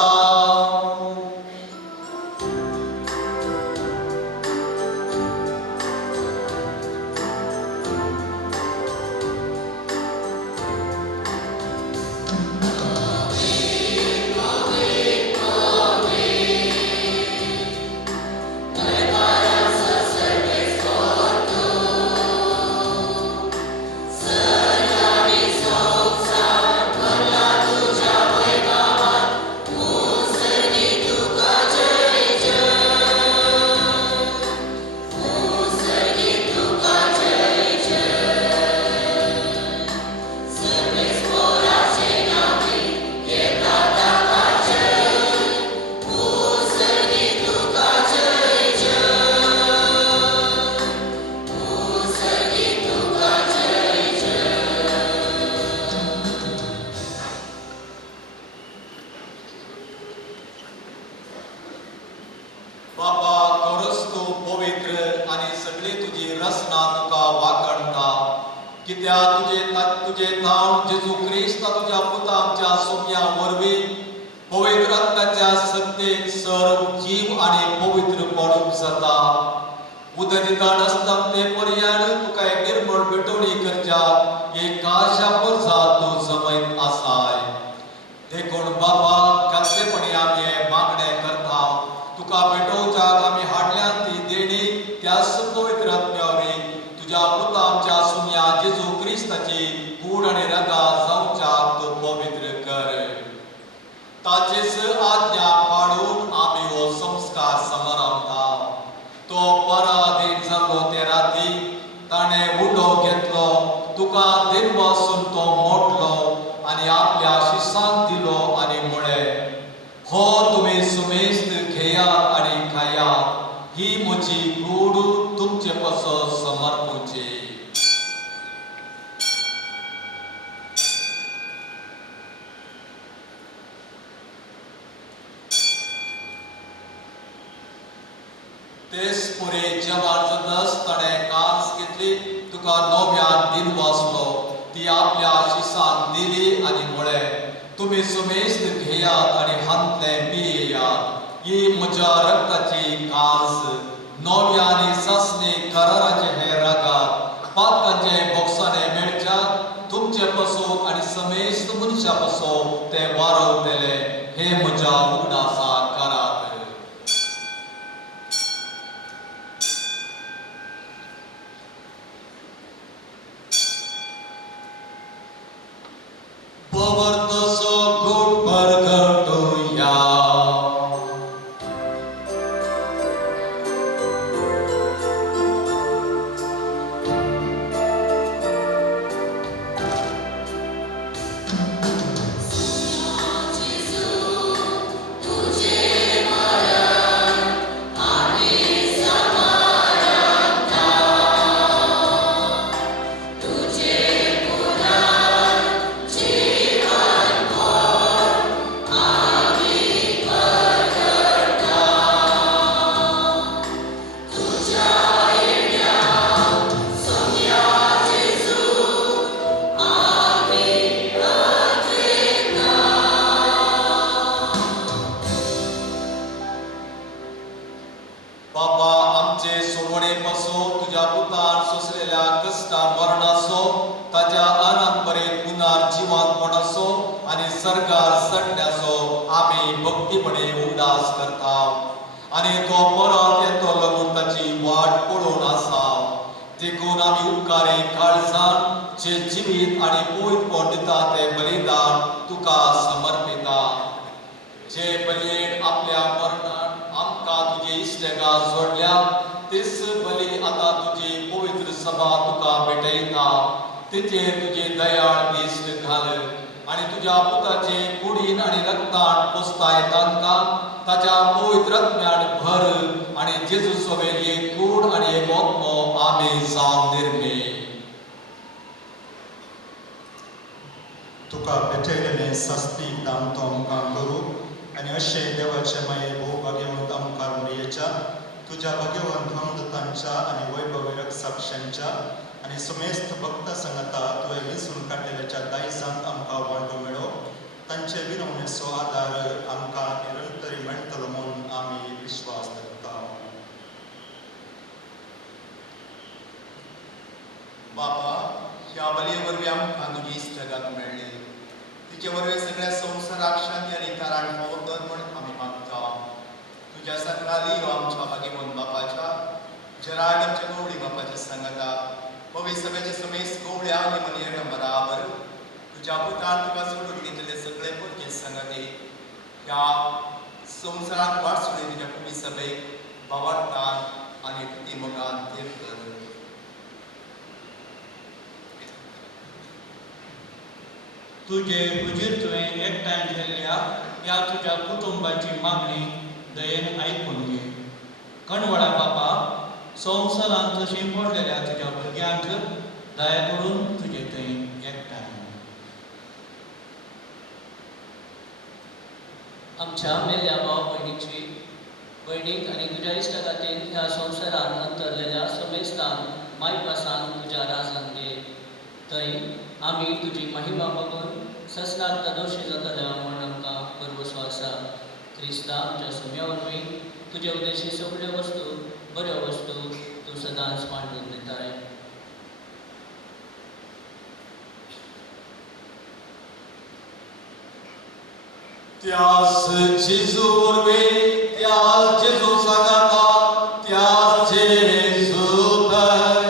बाबा खरोच तूं पवित्र आनी सगळी तुजी रचना तुका वाखणटा कित्याक तुजे नांव जेजू क्रिस्त तुज्या पुता आमच्या सोम्या वरवीं पवित्र आत्म्याच्या सत्तेक सर्व जीव आनी पवित्र पडूंक जाता उदरितान आसता ते पर्यंत तुका एक निर्मळ भेटवणी करच्या एक आशा परजा तूं जमयत आसाय देखून बाबा कसलेपणी आमी हे मागणे करता तुका भेटोवच्याक आमी हाडल्यान ती देणी त्याच पवित्र आत्म्यावरी तुज्या पुता आमच्या सुम्या जेजू क्रिस्ताची कूड आनी रगा जावच्याक तूं पवित्र कर ताचेच आज्ञा पाळून आमी हो संस्कार समरमता तो पराधीन जाल्लो ते राती ताणें उडो घेतलो तुका देवासून तो मोडलो आनी आपल्या शिसांक दिलो आनी म्हळें हो तुमी सुमेस्त घेयात आनी खायात ही म्हजी कूड तुमचे पासो समर्पूची तेच पुरे जेवण जातच ताणें कास घेतली तुका नव्यान दिन वाचलो ती आपल्या शिसांक दिली आनी म्हळें तुमी सुमेस्त घेयात आनी हांतले पियेयात ही म्हज्या रक्ताची कास नव्या आनी ससने कराराचे हे रगात पातकांचे बोक्साने मेळच्यात तुमचे पासून आनी समेस्त मनशा पासून ते वारवतले हे म्हज्या उगडासा करात Povertoso good burger ya. सरकार सडण्याचो आमी भक्तीपणे उदास करता आनी तो परत येतो लागून ताची वाट पळोवन आसा देखून आमी उपकारी काळजान जे जिवीत आनी पवित्रपण दिता ते बलिदान तुका समर्पिता जे बलयेन आपल्या मरणान आमकां तुजी इश्टेगां जोडल्या तीच बली आतां तुजी पवित्र सभा तुका भेटयता तेचेर तुझे दयाळ दिश्ट घाल आणि तुझ्या पुताचे कुडीन आणि रक्तान पुसताय तांकां ताच्या पवित्र आत्म्यान भर आणि जेजू सोबेर एक कूड आणि एक आत्मो आमी जावन निर्मे तुका भेटयलेलें सस्तीक दान तो आमकां करूं आनी अशें देवाचे माये भोव भाग्यवंत आमकां मरियेच्या तुज्या भाग्यवंत हमदतांच्या आनी वैभवक साक्षांच्या आनी सुमेस्त भक्त संगता तुवें विसरून काडलेल्याच्या दायजांत आमकां वांटो मेळो तांचे विनवणेचो आदार आमकां निरंतरी मेळटलो म्हूण आमी विश्वास धरता. बाबा ह्या बलये वरवीं आमकां तुजी इश्टगात मेळ्ळी तिचे वरवीं सगळ्या संवसाराक शांती आनी तारण फावो कर म्हूण आमी मागता. तुज्या सकराली हो आमच्या भाग्यवंत बापाच्या जराड आमच्या गवळी बापाच्या संगता पवित्र सभेचे समेस्त गवळ्या आनी मनयेच्या बराबर तुज्या पुतान तुका सोडून दितले सगळे पुरके संगती ह्या संवसाराक वाट सोडून तुज्या पवित्र सभेक भावार्थान आनी प्रतिमोगान देव कर. तुझे हुजीर तुवें एकठांय केल्ल्या ह्या तुज्या कुटुंबाची मागणी दयेन आयकून घे. कणवळा बापा संवसारांत तशीं पडलेल्या तुज्या भुरग्यांक दया करून तुजे थंय एकठांय. आमच्या मेल्या भाव भयणीक आनी तुज्या इश्टा खातीर ह्या संवसारान अंतरलेल्या समेस्तान मायपासान तुज्या राजान घे. थंय आमी तुजी महिमा बघून सस्नाक दोशी जातल्या म्हूण आमकां भरवसो आसा. क्रिस्ता आमच्या सुम्या वरवीं तुजे उद्देशी सगळ्यो वस्तू बऱ्यो वस्तू तूं सदांच मांडून दिताय. त्यास जेजू वरवीं त्यास जेजू सांगाता त्यास जेजू थंय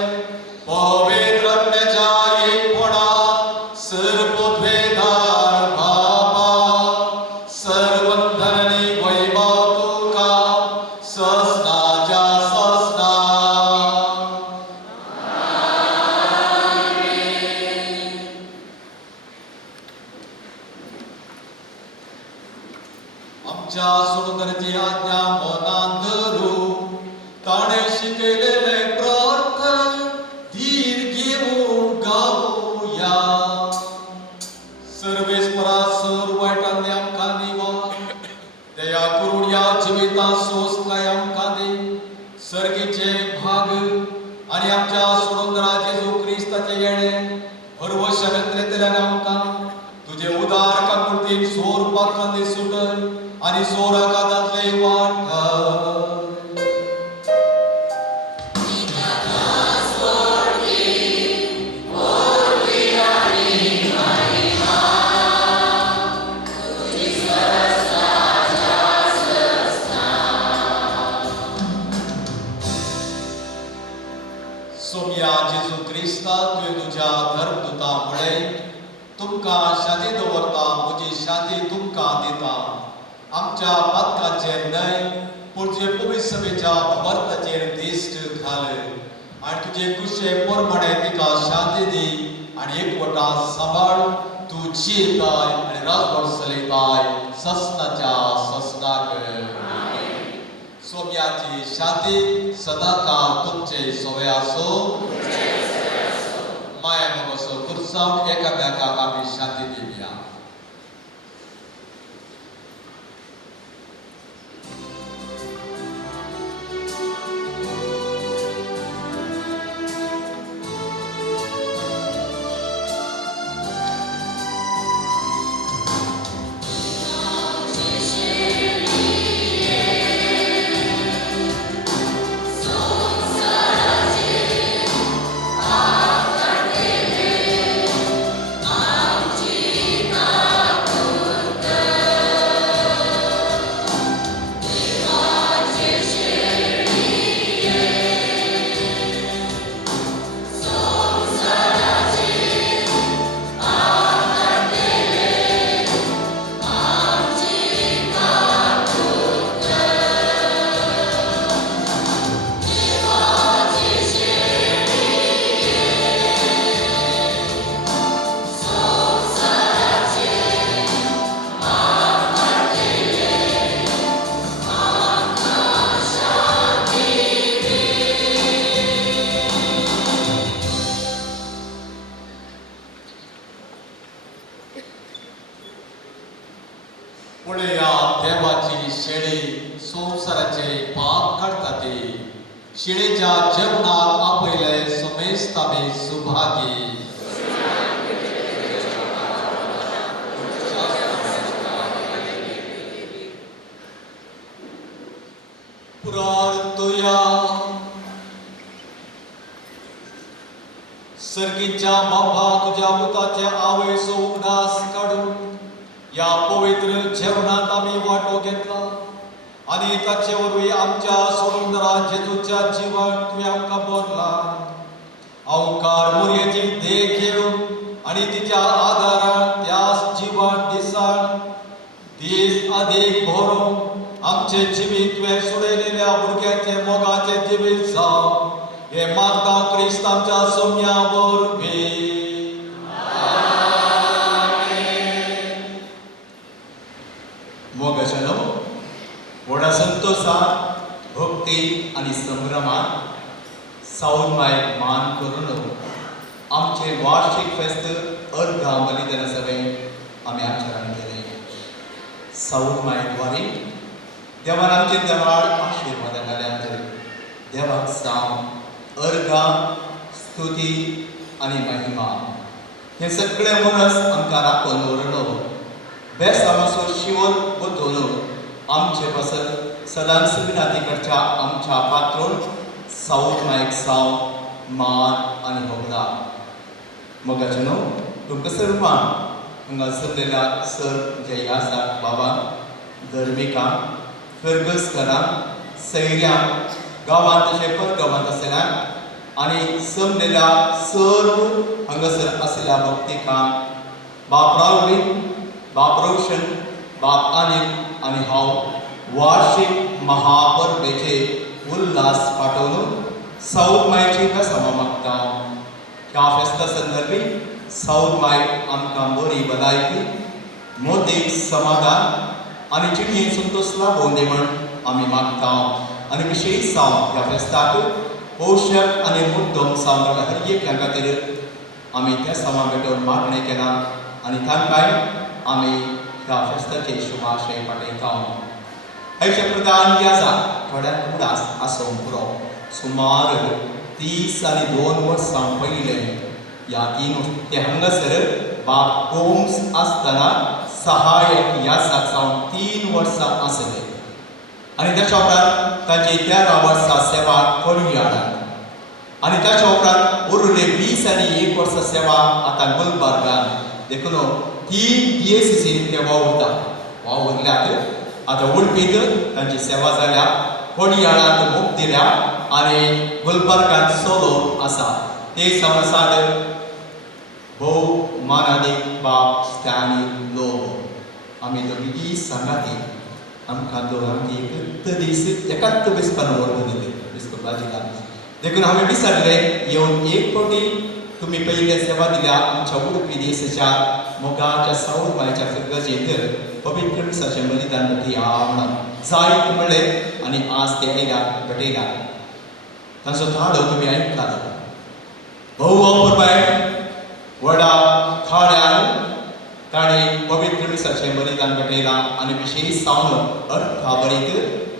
पवित्र आत्म्याच्या एकपणान सर्वोद्वेदार बापा सर्वंधन आनी वैभव तुका ससनाच्या ससना. आमच्या सुंदरची आज्ञा मनांत धरू ताणें शिकयलेले प्रार्थना धीर घेऊन गावुया. सर्वेस्परासर वायटांनी आमकां निवार दया करून ह्या जिवितां सोस काय आमकां दे. सर्गीचे भाग आनी आमच्या सुंदरा जेजू क्रिस्ताचे येणे हरवशेंतल्यान आमकां तुजे उदार काकुळटीन सोर पाखांनी सुटय आनी सोराकादांतले वांटय. सोम्या जेजू क्रिस्ता तुवें तुज्या धर्मदुता मुळे तुमकां शांती दवरता म्हजी शांती तुमकां दिता. आमच्या पातकाचेर न्हय पूण तुजे पवित्र सभेच्या भवर्ताचेर दिश्ट घाल आनी तुजे कुशे प्रमाणे तिका शांती दी आनी एकवटान सांबाळ. तूं जियेताय आनी राजवट चलयताय ससनाच्या ससनाक. सोम्याची शांती सदांकाळ तुमचे सोबे आसूं. माया मोगसो कुर्सांव एकामेकाक आमी शांती दिवया. Amchina पळया देवाची शेळी संसाराचे पाप काढतात शेळीच्या जेवणात आपले समेस्तावे सुभागी प्रार्थया सर्गीच्या बाबा तुझ्या पुताच्या आवेशो उदास काढून या पवित्र जेवणात आम्ही वाटो घेतला आणि त्याच्यावरही आमच्या सुंदरा जेजूच्या जीवन तुम्ही आमका बोधला अवकार मुर्याची देख घेऊन आणि तिच्या आधारात त्यास जीवन दिसान दीस अधिक भरून आमचे जीवित वे सोडलेल्या भुरग्याचे मोगाचे जीवित जाव हे मागता क्रिस्त आमच्या सोम्यावर भे मोगजनो व्हडा संतोषात भक्ती आणि संभ्रमात साऊद मायक मान करून आमचे वार्षिक फेस्त अर्धा बलिदान सभे आम्ही आचरण केले साऊद मायकद्वारे देवान आमचे देवाळ आशीर्वाद घाल्यानंतर देवाक साम अर्घा स्तुती आणि महिमा हे सगळे मनस आमकां राखून दवरलो बेस्ट आमचो शिवण बदलून आमचे पसंत सदांच विनातीकडच्या आमच्या पात्रोन साऊद मायक साव मान आणि होगला मोगाचनो तुमकां सर्वांक हांगा सरलेल्या सर जे आसा बाबा धर्मिका फेर्गसकरांक सैऱ्यांक गांवांत तशें परगांवांत आसल्याक आनी समलेल्या सर्व हांगासर आसलेल्या भक्तिकांक बाप रावली बाप रोशन बाप अनिल आनी हांव वार्षिक महापर्वेचे उल्हास पाठवून साऊद मायची बेसामां मागता ह्या फेस्ता संदर्भी साऊद मायक आमकां बरी भलायकी मोदीक समाधान आनी चिडये संतोष लाभोवन दी म्हण आमी मागता आनी विशेश सावन ह्या फेस्ताक पोशक आनी मुद्दम सावन हर एक खातीर आमी त्या सामान भेटोवन मागणें केलां आनी तांकांय आमी ह्या फेस्ताचे शुभाशय पाठयता हेचे प्रधान जे आसा थोड्यांक उडास आसूंक पुरो सुमार 30 आनी 2 वर्सां पयले ह्या तीन ते हांगासर बाप गोम्स आसतना सहायक ह्या सावन 3 वर्सां आसले आनी ताच्या उपरांत ताची 13 वर्सां सेवा कोणयाळांत आनी ताच्या उपरांत उरले 20 आनी 1 वर्सां सेवा आतां गुलबर्गांत देखून 3 DSCCन ते वावुरल्यात आतां उडपीत तांची सेवा जाल्या कोणयाळांत मोग दिल्या आनी गुलबर्गांत सोलो आसा ते संवसार भोव मानादीक बाप स्थानीक लोक आमी दोगी सांगाती आमकां दोगांक एक दीस एकाच बेसपान व्हरून दिले बिस्कोपाची देखून हांवें विचारले येवन एक फावटी तुमी पयले सेवा दिल्या आमच्या उडपी देशाच्या मोगाच्या साऊद मायच्या गजेंत पवित्र मिसाचें बलिदान भेटी या म्हणून जायत म्हणलें आनी आज ते आयल्यात भेटयल्यात तांचो थाडो तुमी आयकतालो भोव अपुरबाय व्हडा थाळ्यान ताणें पवित्र मिसाचें बलिदान भेटयलां आनी विशेश सावन अर्थाभरीत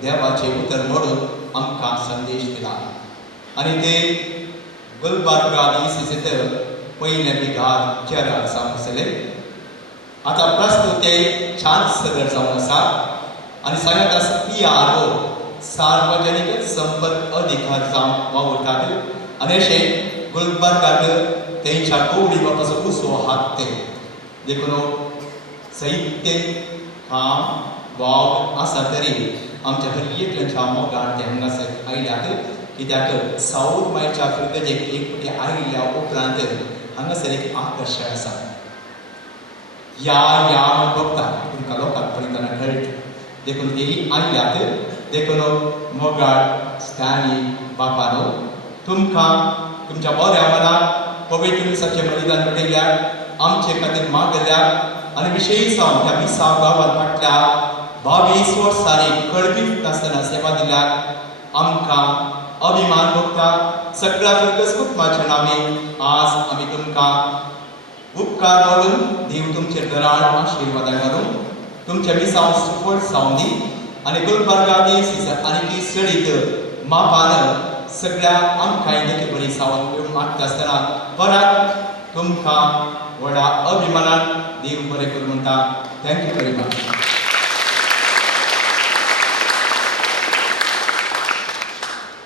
देवाचें उतर म्हणून आमकां संदेश दिला आनी ते गुलबर्गा DCCत पयले बिघार चेराक जावन आसले आतां प्रस्तुत ते चान्सलर जावन आसा आनी सगळ्यांत आसा PRO सार्वजनीक संपर्क अधिकार जावन वावुरतात आनी अशें गुलबर्गाक तेंच्या कवडी बापाचो उसो हात ते देखून साहित्य काम वाव आसा तरी आमच्या हर एकल्याच्या मोगान ते हांगासर आयल्यात कित्याक साऊद मायच्या फिरगजेक एक फावटी आयिल्ल्या उपरांत हांगासर एक आकर्शण आसा या बघता तुमकां लोकांक पळयतना कळटा देखून तेही आयल्यात देखून मोगाळ स्थानीक बापानो तुमकां तुमच्या बऱ्या मनाक पवित्र मिसाचें बलिदान भेटयल्यात आमचे खातीर मागल्यात आनी विशेश जावन ह्या मिसा गांवांत फाटल्या 22 वर्सांनी कळबीत नासतना सेवा दिल्यात आमकां अभिमान भोगता सगळ्या फिरगस कुटुंबाच्या नामी आज आमी तुमकां उपकार म्हणून देव तुमचेर दराळ आशिर्वाद घालूं तुमच्या मिसांव सुफळ सावनी आनी गुलबर्गा दीस आनी ती सडीत मापान सगळ्या आमकां देखील बरी सावन घेवन मागता आसतना परत तुमकां व्हडा अभिमानान देव बरें करूं म्हणटा. Thank you very much.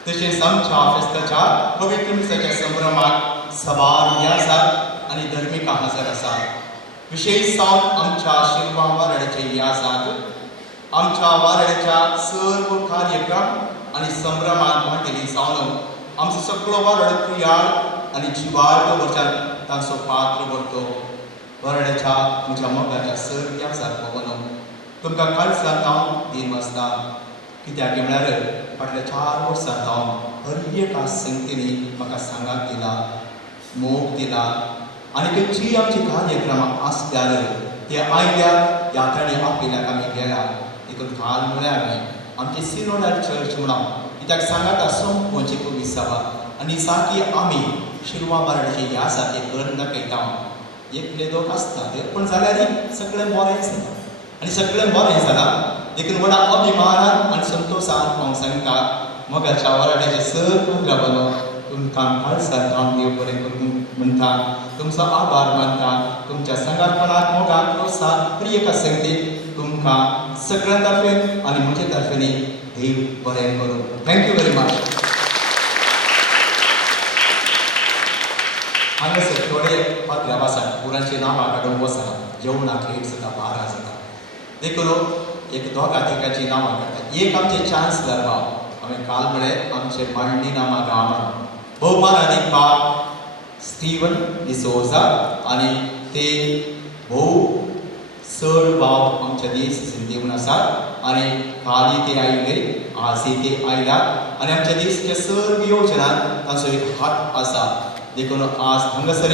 तशेंच आमच्या फेस्ताच्या पवित्र दिसाच्या संभ्रमाक सवार आसात आनी धर्मिकां हजर आसात. विशेश सावन आमच्या शिरवा वारड्याचे हे आसात. आमच्या वारड्याच्या सर्व कार्यक्रम आनी संभ्रमांत मांडिल्ली सावन आमचो सगळो वारड क्रियाळ आनी जिवाळ दवरच्यान तांचो पात्र भरतो. वारड्याच्या तुमच्या मोगाच्या सर्व आसात पवन तुमकां काल सांगता हांव दिन वाजता. कित्याक म्हळ्यार फाटल्या 4 वर्सां हांव हर एका संगतींनी म्हाका सांगात दिला, मोग दिला आनी खंयचीय आमची कार्यक्रमां आसल्यार ते आयल्या यात्रांनी आपल्याक आमी गेला. देखून काल म्हळ्यार आमची सिनोडल चर्च म्हणून कित्याक सांगाता संपोवची पवीस सभा आनी सारकी आमी शिरवा वारड्याचे ह्या आसा ते घर दाखयता. एकले दोग आसतात पूण जाल्यार सगळें बरें जाता आनी सगळें बरें जालां. देखून व्हडा अभिमानान आनी संतोशान हांव सांगता मोगाच्या वारड्याचे सर्व गांवांनो तुमकां काल सारको हांव देव बरें करूं म्हणटा. तुमचो आभार मानता. तुमच्या संगातपणाक मोगाक प्रोत्साहन बरी एका संगतीक तुमकां सगळ्यां तर्फेन आनी म्हजे तर्फेनी देव बरें करूं. Thank you very much. हांगासर थोडे पात्रांव आसात पुरांची नांवां काडून वचना. जेवणाक लेट जाता 12 जाता. देखून एक दोगा तिगांची नांवां काडटा. एक आमचे चान्सलर भाव हांवें काल म्हळें आमचे मांडणी नामा गांवांत भोवमानादीक बाब स्टीवन डिसोजा आनी ते भोव चड भाव आमच्या देश सिंधीवन आसात आनी काली ते आयिल्ले आजय ते आयल्यात आनी आमच्या देशाच्या सर्व योजनांत तांचो एक हात आसा. देखून आज हांगासर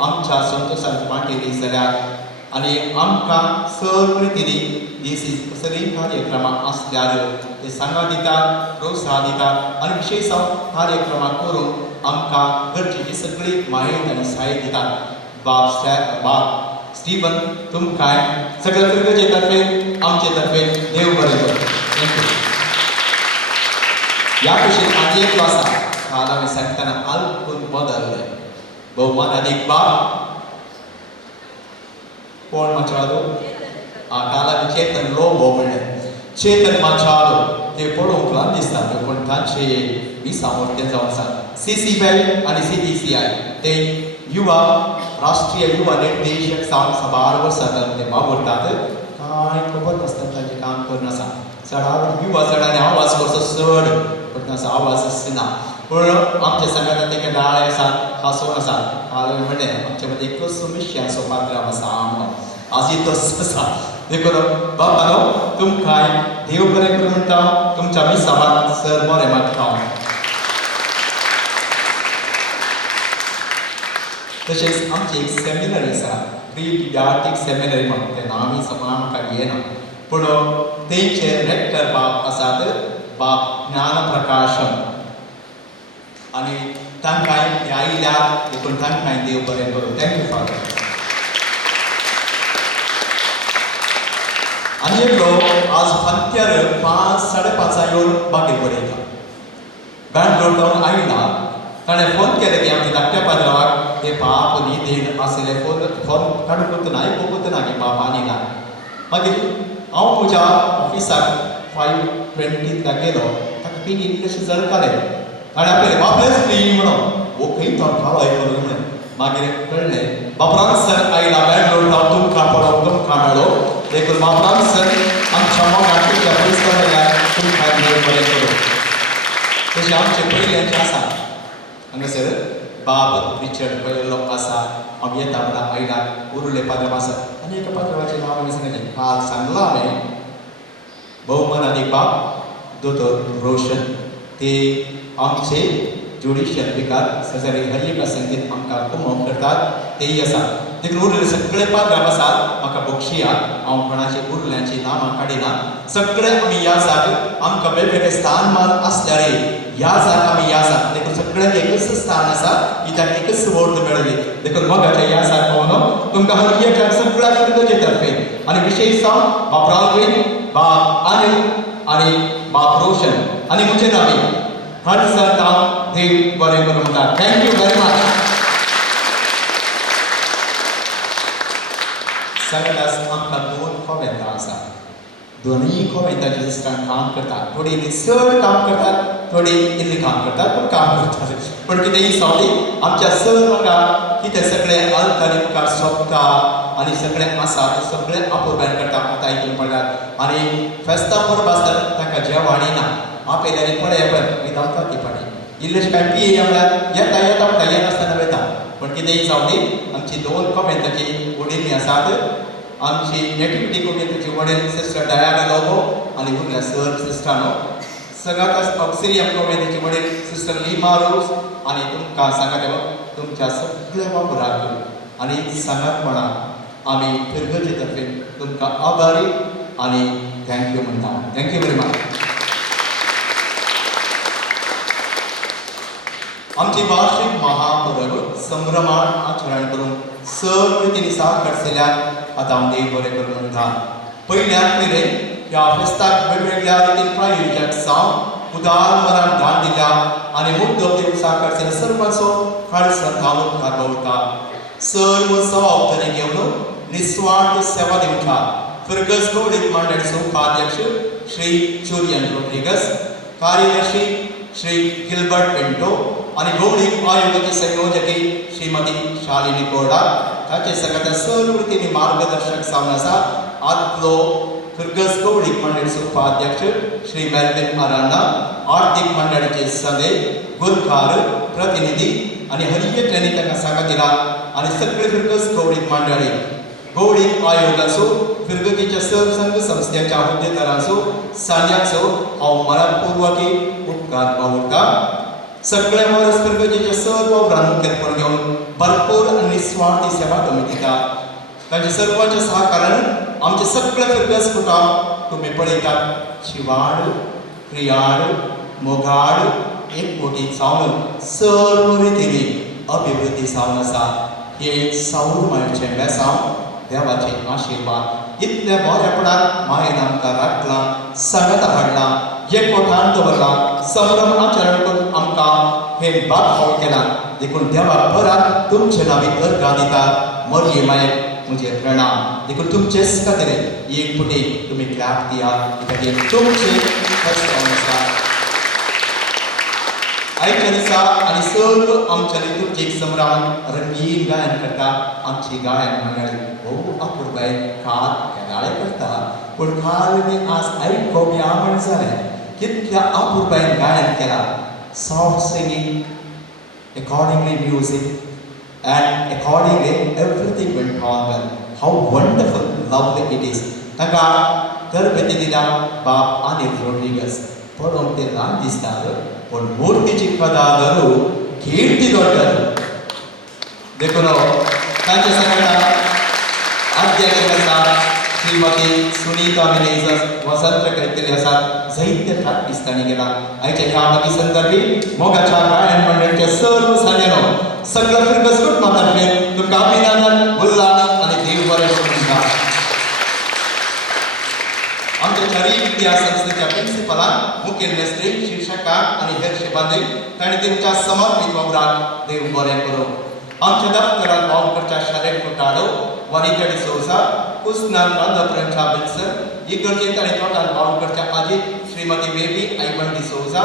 आमच्या संतोशान वांटेली जाल्यार आनी आमकां सर्व रितीनी देशी कसली कार्यक्रमां आसल्यार ते सांगा दितात, प्रोत्साहन दितात आनी विशेश कार्यक्रमां करून आमकां गरजेची सगळी माहिती आनी साय दितात. बाब स्टीवन तुमकां सगळ्या पिळगेचे तर्फे आमचे तर्फे देव बरें करूं. थँक्यू. ह्या कुशीन आनी एक आसा काल हांवें सांगतना आल्पून बदललें. भोवमानादीक बाब कोण माचालो काल हांवें चेतन लोबो म्हणलें. चेतन माचालो ते पळोवंक ल्हान दिसता पूण तांचे विसामर्थ्य जावन आसा. CCBEL आनी CDCI ते युवा राष्ट्रीय युवा निर्देशक जावन 12 वर्सां जावन ते वावरतात. कांय खबर नासतना तांचें काम करनासा. चडावट युवा चडांनी आवाज कसो चड पूण तांचो आवाज आसना. पूण आमच्या संघात ते दाळे आसात, हांसोन आसात. हांवें म्हणलें आमचे मदीं एकच मिश्यांचो पात्रांव आसा म्हणून आज तोच आसा. देखून बाबानो तुमकां देव बरें करूं म्हणटा. तुमच्या मिसावाक सर बरें मागता. तशेंच आमची एक सेमिनरी आसा प्री-पिडियाट्रीक सेमिनरी म्हणून तें नांव समा म्हाका येना पूण तेंचे रेक्टर बाब आसात बाब ज्ञानप्रकाशन आनी तांकां ते आयल्यार देखून तांकां देव बरें करूं. Thank you father. आनी एक लोक आज फांत्यार 5:30 येवन बागेर बरयता. बँगलोर जावन आयला ताणें फोन केलें की आमच्या धाकट्या पात्रांवाक ते बाप न्हिदेन आसले. फोन काडूंक ना आयकूंक ना की बाप आनी ना. मागीर हांव म्हज्या ऑफिसाक 5:20 गेलो. ताका बेगीन कशें जळकालें. ताणें आपलें बापलेच न्ही म्हणून वो खंय थोडकालो आयकलो म्हणून मागीर कळ्ळें बापरान सर आयला बँगलोर जावन तुमकां पळोवंक तुमकां मेळ्ळो. देखून बापरान सर आमच्या मोगाक तुमच्या परिस्थितींतल्यान तुमकां देव बरें करूं. तशें आमचें पयलेंचें आसा हांगासर बाब रिचर्ड पयलो आसा. हांव येता म्हणटा आयला उरले पात्रांव आसा आनी एका पात्रांवाचें नांव हांवें सांगलें. काल सांगलां हांवें भोवमानादीक बाब दोतोर रोशन ते आमचे ज्युडिशियल विकार सजारी हर एका संगीत आमकां कुमोव करतात तेय आसा. देखून उरले सगळे पात्रांव आसात म्हाका बक्षियात. हांव कोणाचे उरल्यांची नांवां काडिना. सगळे आमी ह्या जाग आमकां वेगवेगळे स्थानमान आसल्यार ह्या जाग आमी ह्या जाग देखून सगळ्यांक एकच स्थान आसा कित्याक एकच वोट मेळ्ळी. देखून मोगाच्या ह्या जाग पावून तुमकां हर एका सगळ्या पिळगेचे तर्फे आणि विशेषतः बाप राघवेंद्र, बाप अनिल आणि बाप रोशन आणि मुझे नावे हर संतान देव बरे करून म्हणतात. Thank you very much. सगळ्यात आमकां 2 कॉमेंटां आसात. दोनूय कॉमेंटाचे सिस्टम काम करतात. थोडी निसळ काम करतात, थोडी इल्ली काम करतात, पण काम करतात. पण कितेंय सावली आमच्या सर्वांका कितें सगळें अंत आनी मुखार सोंपता आनी सगळें आसा तें सगळें आपोवपान करता. आतां आयकून पडल्यात आनी फेस्ता परब आसता ताका जेवणी ना. आपयल्यानी पळय पळय विधावता ती पाणी इल्लेशें काय पी म्हणल्यार येता येता म्हणटा येनासतना वयता. पण कितेंय जावली आमची 2 कॉमेंटाची वडील आसात. आमची नेटिविटी कॉमेंटाची वडील सिस्टर डायाना लोबो आनी उरल्या सर सिस्टरांनो. सगळ्यात ऑक्सिलियम कॉमेंटाची वडील सिस्टर लीमा रोज आनी तुमकां सांगात तुमच्या सगळ्या वापराक आनी सांगात म्हणा आमी फिरगचे तर्फेन तुमकां आभारी आनी थँक्यू म्हणटा. Thank you very much. आमची वार्षिक महापर्व संभ्रमाण आचरण करून सर्व रितींनी साथ घडसयल्या आतां हांव देव बरें करूं म्हणटा. पयल्याक पयले ह्या फेस्ताक वेगवेगळ्या रितीन प्रायोजक सावन उदार मनान दान दिल्या आनी मुद्दम देव साथ घडसयल्या सर्वांचो खडसर हांव उपकार भोगता. सर्व जबाबदारी घेवन निस्वार्थ सेवा दिवच्या फिरगस गौडीक मंडळीचो उपाध्यक्ष श्री जुलियन रोड्रिगस, कार्यदर्शी श्री गिल्बर्ट पिंटो आणि गौडीक आयोगाची संयोजकी श्रीमती शालिनी कोरडा ताचे सगळ्या सर्व रितींनी मार्गदर्शक जावन आसा. आदलो फिरगस गौडीक मंडळीचो उपाध्यक्ष श्री मेल्विन अरांना, आर्थीक मंडळीचे सदे गुरकार प्रतिनिधी आणि हरियेट्यांनी ताका सांगा दिला आणि सगळे फिरगस गौडीक मंडळी गौडीक आयोगाचो फिरगतीच्या सरसंघ संस्थेच्या हुद्देदारांचो सान्याचो हांव मनपूर्वकी उपकार बावगता. सगळे वर्स फिरगतीच्या सर्व मुखेलपण घेवन भरपूर आनी निस्वार्थी सेवा तुम्ही दिता. तांच्या सर्वांच्या सहकारान आमचे सगळे फिरगस कुटुंब तुम्ही पळयतात. शिवाड, क्रियाड, मोगाड एक मोठी जावन सर्व रितींनी अभिवृद्धी जावन आसा. हे साऊर मायेचे मेसांव देवाचे आशीर्वाद इतल्या बरेपणान मायेन आमकां राखलां, सांगत हाडलां, एकवटान दवरलां, संभ्रम आचरण करून आमकां हे बाग केला. देखून देवा बरात तुमचे नावी अर्घा दिता. मरये मायेक म्हजे प्रणाम. देखून तुमचेच खातीर एक फुटी तुमी क्लॅप दियात. तुमचे आसा आयच्या दिसा आनी सर्व आमच्या लितुर्जीक समरान रंगीन गायन करता आमची गायन मंडळी. भोव अपुरबाय काल केदाळे करता पूण काल न्ही आज आयकोप या म्हण जालें. कितल्या अपुरबायन गायन केला. Soft singing, accordingly music and accordingly everything went on well. How wonderful, lovely it is. ताका तरबेती दिला बाप अनिल रोड्रिगस. पळोवंक ते ल्हान दिसतात पण मूर्तीची कदादरू कीर्ती दोडटात. देखून तांच्या सांगता अध्यक्ष आसा श्रीमती सुनीता मिनेजस वसंत केलेली आसात. जायते प्राक्तिस्तांनी गेला. आयच्या ह्या बाकी संदर्भी मोगाच्या गायन मंडळीच्या सर्व सान्यानो सगळं फिरगस कुटुंबातर्फे तुमकां अभिनंदन, उल्हास आणि देव बरें करूं म्हणटा. आमच्या चारी विद्या संस्थेच्या प्रिन्सिपलान, मुखेल मेस्त्री, शिक्षकांक आणि हेर शिबांदीक तांणी तेंच्या समर्पित वावराक देव बरें करूं. आमच्या दफ्तरांत वावर करच्या शालेट कोटाडो, वनिता डिसोजा, कुसनान रांदप्रांच्या बिल्सन, इगर्जेंत आनी तोटान वावर करच्या आजी श्रीमती बेबी आयमन डिसोजा,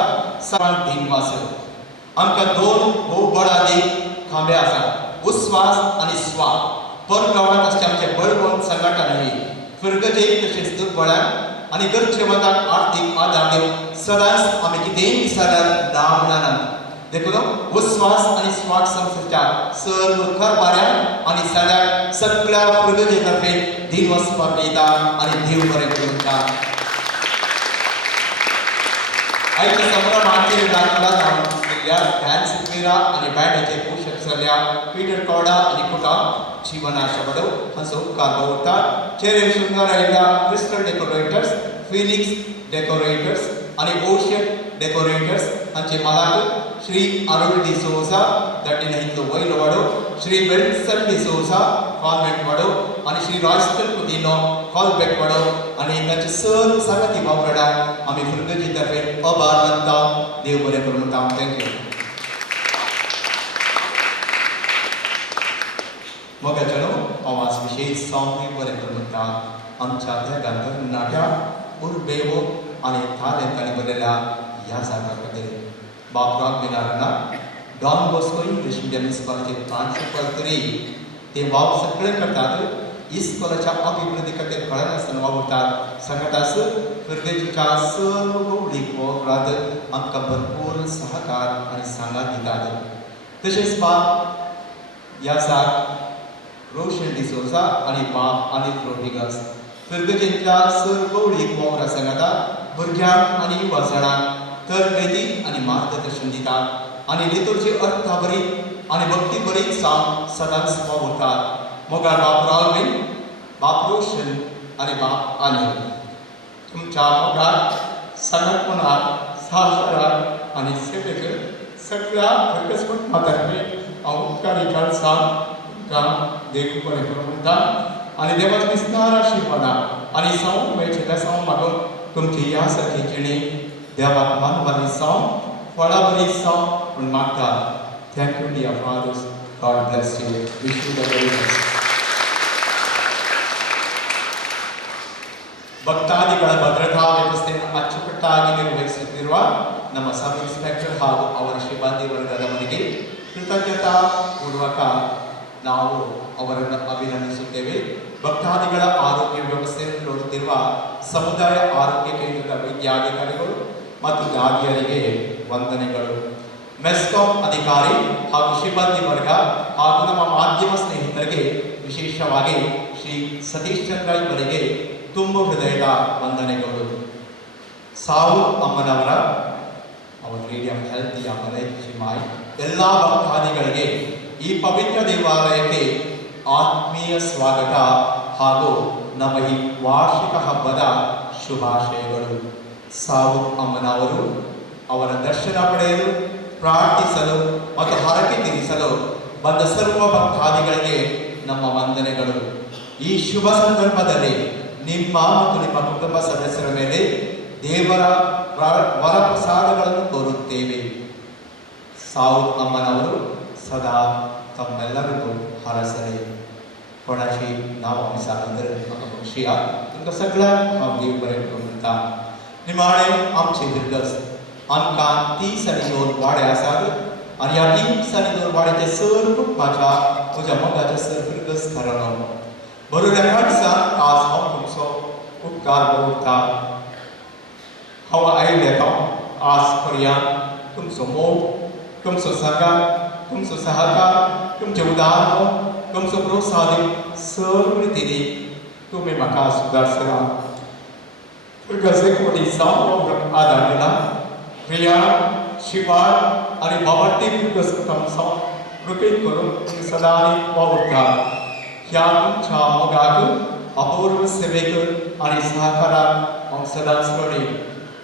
सामान दिनवासर. आमकां 2 भोव बळादी खांबे आसात. उस्वास आनी स्वास. परगांवांत आसचे आमचे बळवंत संघटनांनी फिरगजेक तशेंच दुर्बळांक आनी गरजेवंतांक आर्थीक आदार दिवन सदांच आमी कितेंय विचारल्यार ना म्हणनात. देखून उस्वास आनी स्वास संस्थेच्या सर्व कारभाऱ्यांक आनी सगळ्या फिरगजे तर्फे दिन वचपाक दिता आनी देव बरें करूं. आयच्या संभ्रमाचेर नाचला जावन डान्स मेरा आनी बँडाचे पोषक जाल्ल्या पीटर कॉडा आनी कुटुंब जीवना शबडो हांचो उपकार भोगता. चेरे शृंगार आयिल्ल्या क्रिस्टल डेकोरेटर्स, फिनिक्स डेकोरेटर्स आनी ओशियन डेकोरेटर्स हांचे मालक श्री अरुण डिसोजा, दड्डीन इतलो वयलो वाडो श्री विल्सन डिसोजा कॉन्वेंट वाडो आणि श्री रॉयस्टन कुटिनो कॉलबेक वाडो आणि ताचे सर्व सांगाती वावरडा आमी फुर्गजी तर्फे आभार मानता. देव बरें करूं म्हणटा. थँक्यू. मोगाचनो आवाज विशेष सॉंग बरें करूं म्हणटा. आमच्या त्या नाट्या उर्बेवो आणि ताणें बरयल्या ह्या जागा खातीर बाबराव बिनारना डॉन बॉस्को इंग्लिश मिडियम इस्कॉलाचे प्रांशुपाल तरी ते वाव सगळे करतात. इस्कॉलाच्या अभिवृद्धी खातीर कळनासतना वावरतात. सांगतास फुर्गेजीच्या सर्व भौगोलीक वावरांत आमकां भरपूर सहकार आनी सांगात दितात. तशेंच बाब ह्या जाग रोशन डिसोजा आणि बाब अनिल रोड्रिगस फुर्गेजींतल्या सर्व भौगोलीक वावरां सांगता भुरग्यांक आनी युवा जाणांक तरबेती आनी मार्गदर्शन दितात आनी लितूरची अर्था बरी आनी भक्ती बरी जावन सदांच वावरतात. मोगार बाब रावबीन बाब रोशन आनी बाब अनिल तुमच्या मोगार संघटनाक साहसाराक आनी सेवेक सगळ्या फुर्गेज कुटुंबा तर्फे हांव उपकारी सांग तुमकां देव बरें करूं म्हणटा. आनी देवाची विस्तार आशिर्वादां आनी सावन मेळचे त्या सावन मागून तुमची ह्या सारकी जिणी देवाक मानवाली जावं फळां बरी जावं म्हूण मागता. Thank you dear fathers. God bless you. Wish you the very best. ಭಕ್ತಾದಿಗಳ ಭದ್ರತಾ ವ್ಯವಸ್ಥೆಯನ್ನು ಅಚ್ಚುಕಟ್ಟಾಗಿ ನಿರ್ವಹಿಸುತ್ತಿರುವ ನಮ್ಮ ಸಬ್ ಇನ್ಸ್ಪೆಕ್ಟರ್ ಹಾಗೂ ಅವರ ಸಿಬ್ಬಂದಿ ವರ್ಗದ ಮನೆಗೆ ಕೃತಜ್ಞತಾ ಪೂರ್ವಕ ನಾವು ಅವರನ್ನು ಅಭಿನಂದಿಸುತ್ತೇವೆ. ಭಕ್ತಾದಿಗಳ ಆರೋಗ್ಯ ವ್ಯವಸ್ಥೆಯನ್ನು ನೋಡುತ್ತಿರುವ ಸಮುದಾಯ ಆರೋಗ್ಯ ಕೇಂದ್ರದ ವೈದ್ಯಾಧಿಕಾರಿಗಳು ಮತ್ತು ದಾದಿಯರಿಗೆ ವಂದನೆಗಳು. ಮೆಸ್ಕಾಂ ಅಧಿಕಾರಿ ಹಾಗೂ ಸಿಬ್ಬಂದಿ ವರ್ಗ ಹಾಗೂ ನಮ್ಮ ಮಾಧ್ಯಮ ಸ್ನೇಹಿತರಿಗೆ ವಿಶೇಷವಾಗಿ ಶ್ರೀ ಸತೀಶ್ ಚಂದ್ರ ಇವರಿಗೆ ತುಂಬ ಹೃದಯದ ವಂದನೆಗಳು. ಸಾವು ಅಮ್ಮನವರ ಅವರ ರೇಡಿಯಂ ಹೆಲ್ತ್ ಮಲೈಮಾಯಿ ಎಲ್ಲ ಭಕ್ತಾದಿಗಳಿಗೆ ಈ ಪವಿತ್ರ ದೇವಾಲಯಕ್ಕೆ ಆತ್ಮೀಯ ಸ್ವಾಗತ ಹಾಗೂ ನಮ್ಮ ಈ ವಾರ್ಷಿಕ ಹಬ್ಬದ ಶುಭಾಶಯಗಳು. ಸಾವು ಅಮ್ಮನವರು ಅವರ ದರ್ಶನ ಪಡೆಯಲು ಪ್ರಾರ್ಥಿಸಲು ಮತ್ತು ಹರಕೆ ತೀರಿಸಲು ಬಂದ ಸರ್ವ ಭಕ್ತಾದಿಗಳಿಗೆ ನಮ್ಮ ವಂದನೆಗಳು. ಈ ಶುಭ ಸಂದರ್ಭದಲ್ಲಿ ನಿಮ್ಮ ಮತ್ತು ನಿಮ್ಮ ಕುಟುಂಬ ಸದಸ್ಯರ ಮೇಲೆ ದೇವರ ವರಪ್ರಸಾದಗಳನ್ನು ಕೋರುತ್ತೇವೆ. ಸಾವು ಅಮ್ಮನವರು ಸದಾ तम्मेल्लरिಗೂ हरसले. कोणाची नाव आमी सांगतर म्हाका खुशी तुमकां सगळ्यांक हांव देव बरें करूं म्हणटा. निमाणे आमचे भुरगस आमकां 30 आनी 2 वाडे आसात आनी ह्या 30 आनी 2 वाड्याचे सर्व कुटुंबाच्या म्हज्या मोगाच्या सर्व भुरगस थारावलो. बरोबर ह्या दिसा आज हांव तुमचो उपकार करता. हांव आयिल्लो आज पर्यंत तुमचो मोग, तुमचो सांगात, तुमचो सहकार, तुमचे उदाहरण, तुमचो प्रोत्साहन सर्व रितीने तुम्ही म्हाका सुदारसरा फुर्गजे कोणी जावन आदार दिला. प्रिया शिवार आनी बाबाटी फुर्गस कुटुंब जावन रुपीत करून तुमी सदां वावुरता. ह्या तुमच्या मोगाक अपूर्व सेवेक आनी सहकाराक हांव सदांच ऋणी.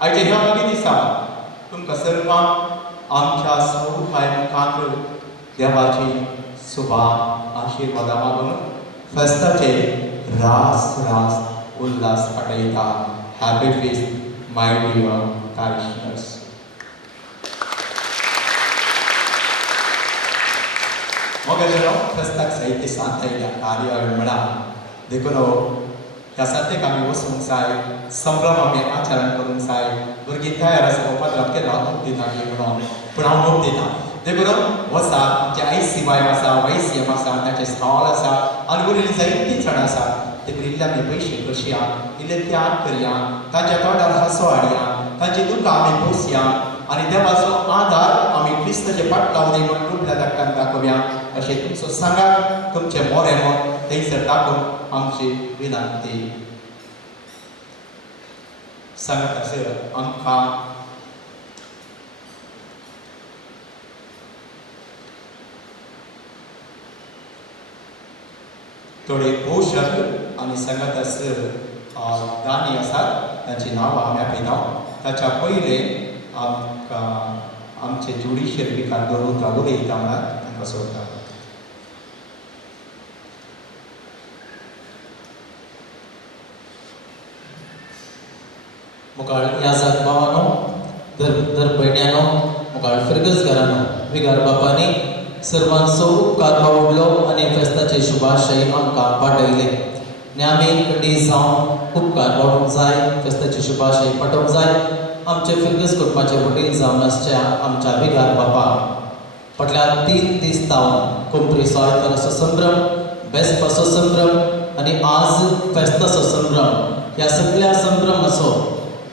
आयच्या ह्या मागी दिसा तुमकां सर्वांक आमच्या सौभाय मुखांत देवाची सुभान आशीर्वादा मागून फेस्ताचे रास रास उल्हास पाठयता. हॅपी फेस्ट माय डियर पारिशनर्स. मोगाचेर फेस्ताक साहित्य सांगता कार्यावळ म्हणा देखून ह्या सांतेक आमी वचूंक जाय, संभ्रम आमी आचरण करूंक जाय. भुरगीं तयार आसा उपद्रव केला हांव दिना म्हणून पूण हांव मोग दिना. देखून वसा आमचे ICY आसा, YCM आसा, ताचे स्टॉल आसा आनी उरिल्लीं जायतीं जाणां आसा. देखून इल्ले आमी पयशे करया, इल्ले त्याग करया, तांच्या तोंडार हांसो हाडया, तांची दुकां आमी पोसया आनी देवाचो आदार आमी क्रिस्ताचे पाटलावनी म्हण रुपल्या धाकान दाखोवया. अशें तुमचो सांगात, तुमचें मोरें मोग थंयसर दाखोवन आमची विनंती. सांगात आसर आमकां थोडे पोषक आनी सांगात आसर दानी आसात, तांची नांवां आमी आपयता. ताच्या पयले आमकां आमचे जुडिशियल विकार दवरता उलयता म्हळ्यार बसवता. मुखार याजाक भावानो, दर भयण्यानो, मुखार फिरगस घरानो, विगार बापानी सर्वांचो उपकार बावडलो आनी फेस्ताचे शुभाशय आमकां पाठयले. आनी आमी कडी जावन उपकार बावडूंक जाय, फेस्ताचे शुभाशय पाठोवंक जाय. आमचे फिरगस कुटुंबाचे वडील जावन आसच्या आमच्या विगार बापा फाटल्या 3 दीस जावन कुंप्रीचो आयताराचो संभ्रम, बेस्पाचो संभ्रम आनी आज फेस्ताचो संभ्रम, ह्या सगळ्या संभ्रमाचो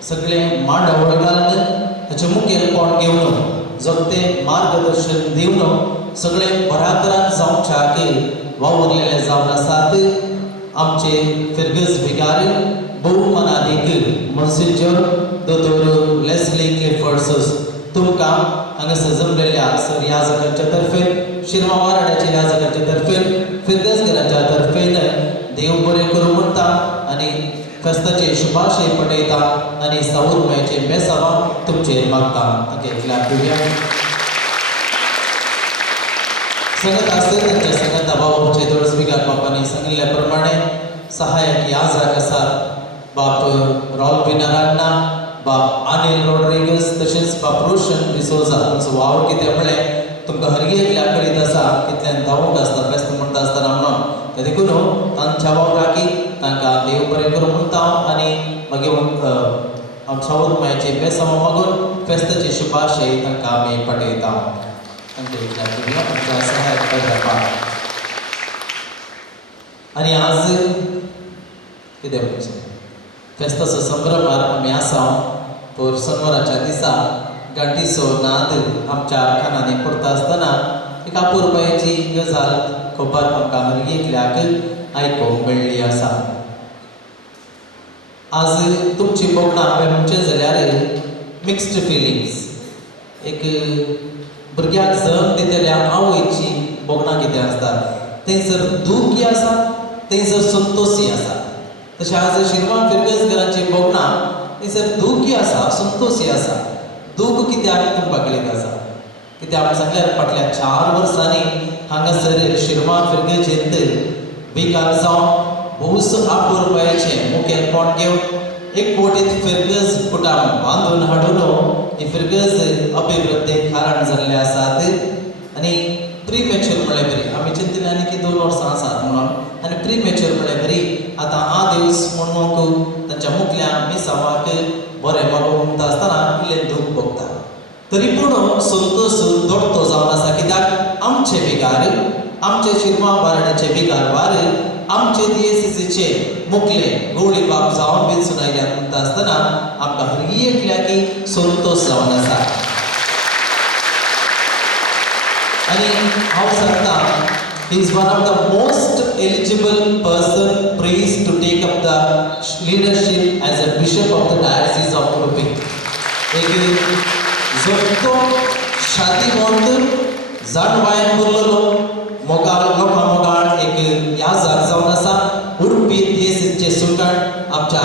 सगळें मांडवळ घालून ताचें मुखेलपण घेवन जगते मार्गदर्शन दिवन सगळें बऱ्या तरान जावच्या खातीर वावुरलेले जावन आसात. आमचे फिरगस विगार भोवमानादीक मोन्सिन्योर दोतोर लेस्ली क्लिफर्ड्स तुमकां हांगासर जमलेल्या सर याजकांच्या तर्फे, शिरमा वाराड्याच्या याजकांच्या तर्फे, फिरगस घराच्या तर्फेन देव बरें करूं म्हणटा आनी फेस्ताचे शुभाशय पठयता आनी सावुरमयाचे बेसावां तुमचेर मागता. ताका एकल्या पिव्या संगत आसत तांच्या संगत बाबाचे दोळस विगार बापांनी सांगिल्ल्या प्रमाणे सहायक याजक आसात बाप रॉल विनारान्ना, बाप अनिल रॉड्रिगस, तशेंच बाप रोशन डिसोजा. तुमचो वावर कितें म्हणलें तुमकां हर एकल्या करीत आसा, कितल्यान धांवूंक आसता फेस्त म्हणटा आसतना म्हणून ते देखून तांच्या वावराकी तांकां देव बरें करूं म्हणटा आनी मागीर सावुरमयाचे बेसावां मागून फेस्ताचे शुभाशय तांकां आमी पाठयता. आमच्या सहायक प्राध्यापक आनी आज कितें म्हणचें फेस्ताचो संभ्रमार आमी आसा. तर शेनवाराच्या दिसा गांठीचो नाद आमच्या कानांनी पडटा आसतना एक अपुरबायेची गजाल खबर आमकां हर एकल्याक आयकूंक मेळ्ळी आसा. आज तुमची बोगणां हांवें म्हणचें जाल्यार मिक्स्ड फिलिंग्स. एक भुरग्याक जल्म दितल्या आवयची बोगणां कितें आसतात, थंयसर दूख आसा, थंयसर संतोशी आसा. तशें आज शिरवा फिरगस घरांची बोगणां थंयसर दूख आसा, संतोशी आसा. दूख कित्याक तुमकां कळीत आसा, कित्याक सांगल्यार फाटल्या 4 वर्सांनी हांगासर शिरवा फिरगेचेंत विकार जावन भोवसो अपुरबायेचें मुखेलपण घेवन एक बोटींत फिरगस कुटाम बांदून हाडून ही फिरगस अभिवृद्धीक कारण जाल्ले आसात. आनी प्रीमॅच्युअर म्हळ्यार बरी, आमी चिंतलें आनी की 2 वर्सां आसात म्हणून, आनी प्रीमॅच्युअर म्हळ्यार बरी. आतां दिवस म्हणून तांच्या मुखल्या मिसावाक बरें मागोवंक म्हणटा आसतना इल्लें दूख भोगता. तरी पूण संतोश दडतो जावन आसा, कित्याक आमचे विगार, आमचे शिरमा बाराड्याचे विगारवार, आमचे DSCचे मुखले गवळी बाब जावन वेंचून आयल्यात म्हणटा आसतना आमकां हर एकल्याक संतोश जावन आसा. आनी हांव सांगता he is one of the most eligible person priest to take up the leadership as a bishop of the diocese of Udupi. एक जोडतो शादी मोंड जाणवायन बोललो मोगाळ लोका मोगाळ एक याजक जावन आसा. उडपी DSCचे सुकाण आमच्या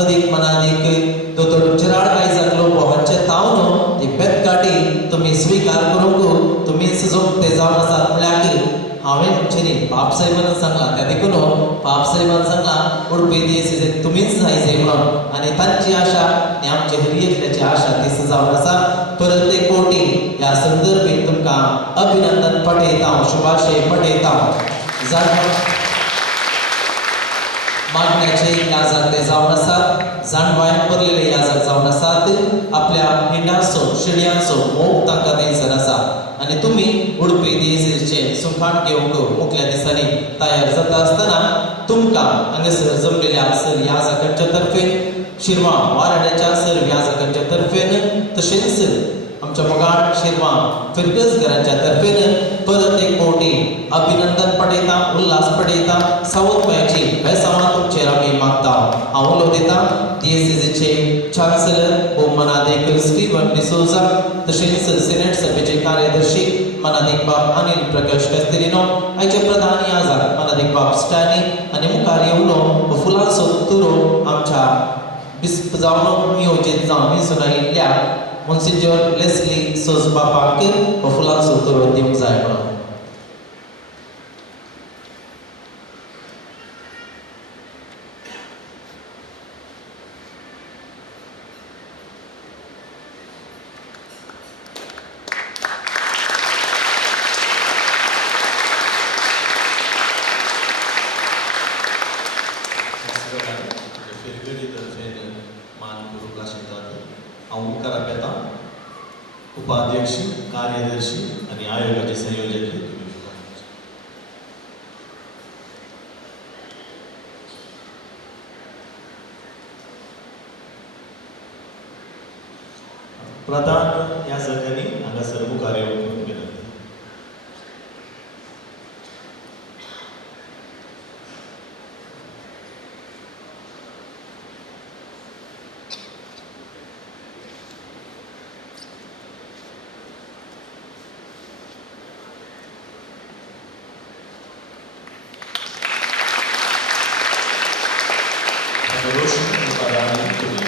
अदीक मनादीक दोतोर चिराड कायजाक लोक हांचे तावन ती बेतकाटी तुमी स्विकार करूंक तुमीच जोगते जावन आसात म्हळ्यार हांवें म्हणचें न्ही, पाप साहेबान सांगलां. त्या देखून पाप साहेबान सांगलां उडपी DSCचे तुमीच जायचे म्हणून. आनी तांची आशा आनी आमचे हर एकल्याची आशा तीच जावन आसा. परत एक कोटी ह्या संदर्भीत तुमकां अभिनंदन पाठयता, शुभाशय पाठयता. मागण्याचे याजक ते जावन आसात, जाणवायन भरलेले याजक जावन आसात. आपल्या हिंडाचो शिड्यांचो मोग तांकां थंयसर आसा. आनी तुमी उडपी DSCचे सुखाण घेवंक मुखल्या दिसांनी तयार जाता आसतना तुमकां हांगासर जमलेल्या सर याजकांच्या तर्फे, शिरवा वाराड्याच्या सर याजकांच्या तर्फेन, तशेंच आमच्या मोगाळ शिरवा फिरगस घराच्या तर्फेन परत एक कोटी अभिनंदन पाठयता, उल्हास पाठयता. सावुरमयाची बेसावां तुमचेर आमी मागता. हांव उलो दिता DSCचे चान्सलर भोवमानादीक स्टीवन डिसोजा, तशेंच सिनेट सभेचे कार्यदर्शी मनादीक बाब अनिल प्रकाश कास्तेरिनो, आयचे प्रधान याजक मनादीक बाब स्टॅनी आनी मुखार येवन फुलांचो तुरो आमच्या बिस्प जावन नियोजीत जावन वेंचून आयिल्ल्या मोन्सिन्योर लेस्ली सोज बापाक फुलांचो तुरो दिवंक जाय म्हणून. सगळ्यांक फिरगडी तर्फेन मान करूंक आशिल्तात हांव मुखार येता उपाध्यक्ष कार्यदर्शी आनी आयोगाचे संयोजक प्रधान ह्या सगळ्यांनी हांगासर मुखार येवंक विनंती. रोशन प्रधान तुम्ही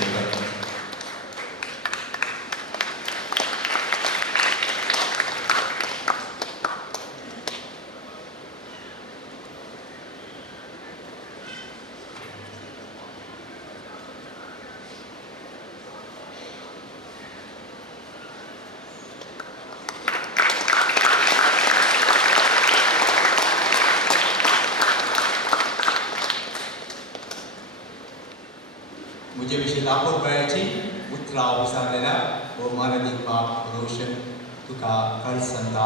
मुझे विषय लापोर बयाची उतराव विचारलेल्या व माननीय बाप रोशन तुका काल संता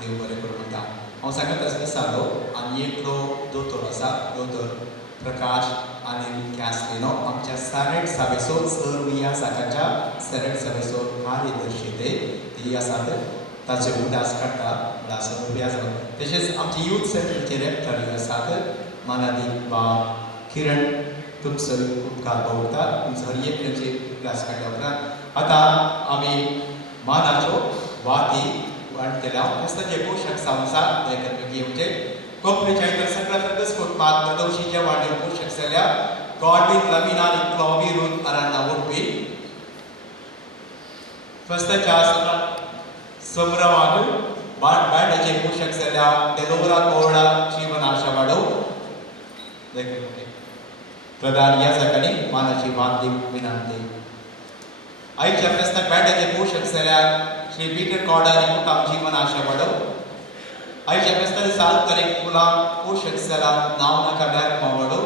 देव बरें करूं म्हणटा. हांव सांगत आसतना विचारलो आनी एकलो दोतोर आसा दोतोर प्रकाश आनी कॅस्लिनो आमच्या सॅरेट सभेचो सर्विया साकाच्या सॅरेट सभेचो कार्यदर्शी ती आसात ताचे उदास काडटा म्हणल्यार सर्विया जालो. तशेंच आमचे यूथ सेंटरचे रेक्टरी आसात माननीय बाप किरण तुमचो उपकार भोगता तुमचो हर एक म्हणजे क्लास काडल्या उपरांत आतां आमी मानाच्यो वाती वांटलेल्या फेस्ताचे पोशाख संवसार हे करपी म्हणजे कोंकणीच्या इतर सगळ्या सर्कस कुटुंबात नदोशीचे वांटेर पोशाख जाल्या गॉडविन लविना आनी क्लॉवी रूथ आरांना उडपी फेस्ताच्या संभ्रमाक बायलांचे पोशाख जाल्या डेलोरा कोवळा जीवन आशा वाडो प्रधान या सकाळी मानाची वाद विनंती. आयच्या फेस्ताक बँडाचे पोषक जाल्यार श्री पीटर कॉडा आनी कुटुंब जीवन आशा वाडो. आयच्या फेस्ताक 7 तारीख फुलां पोषक जाल्यार नांव नाका ब्लॅक मावडो.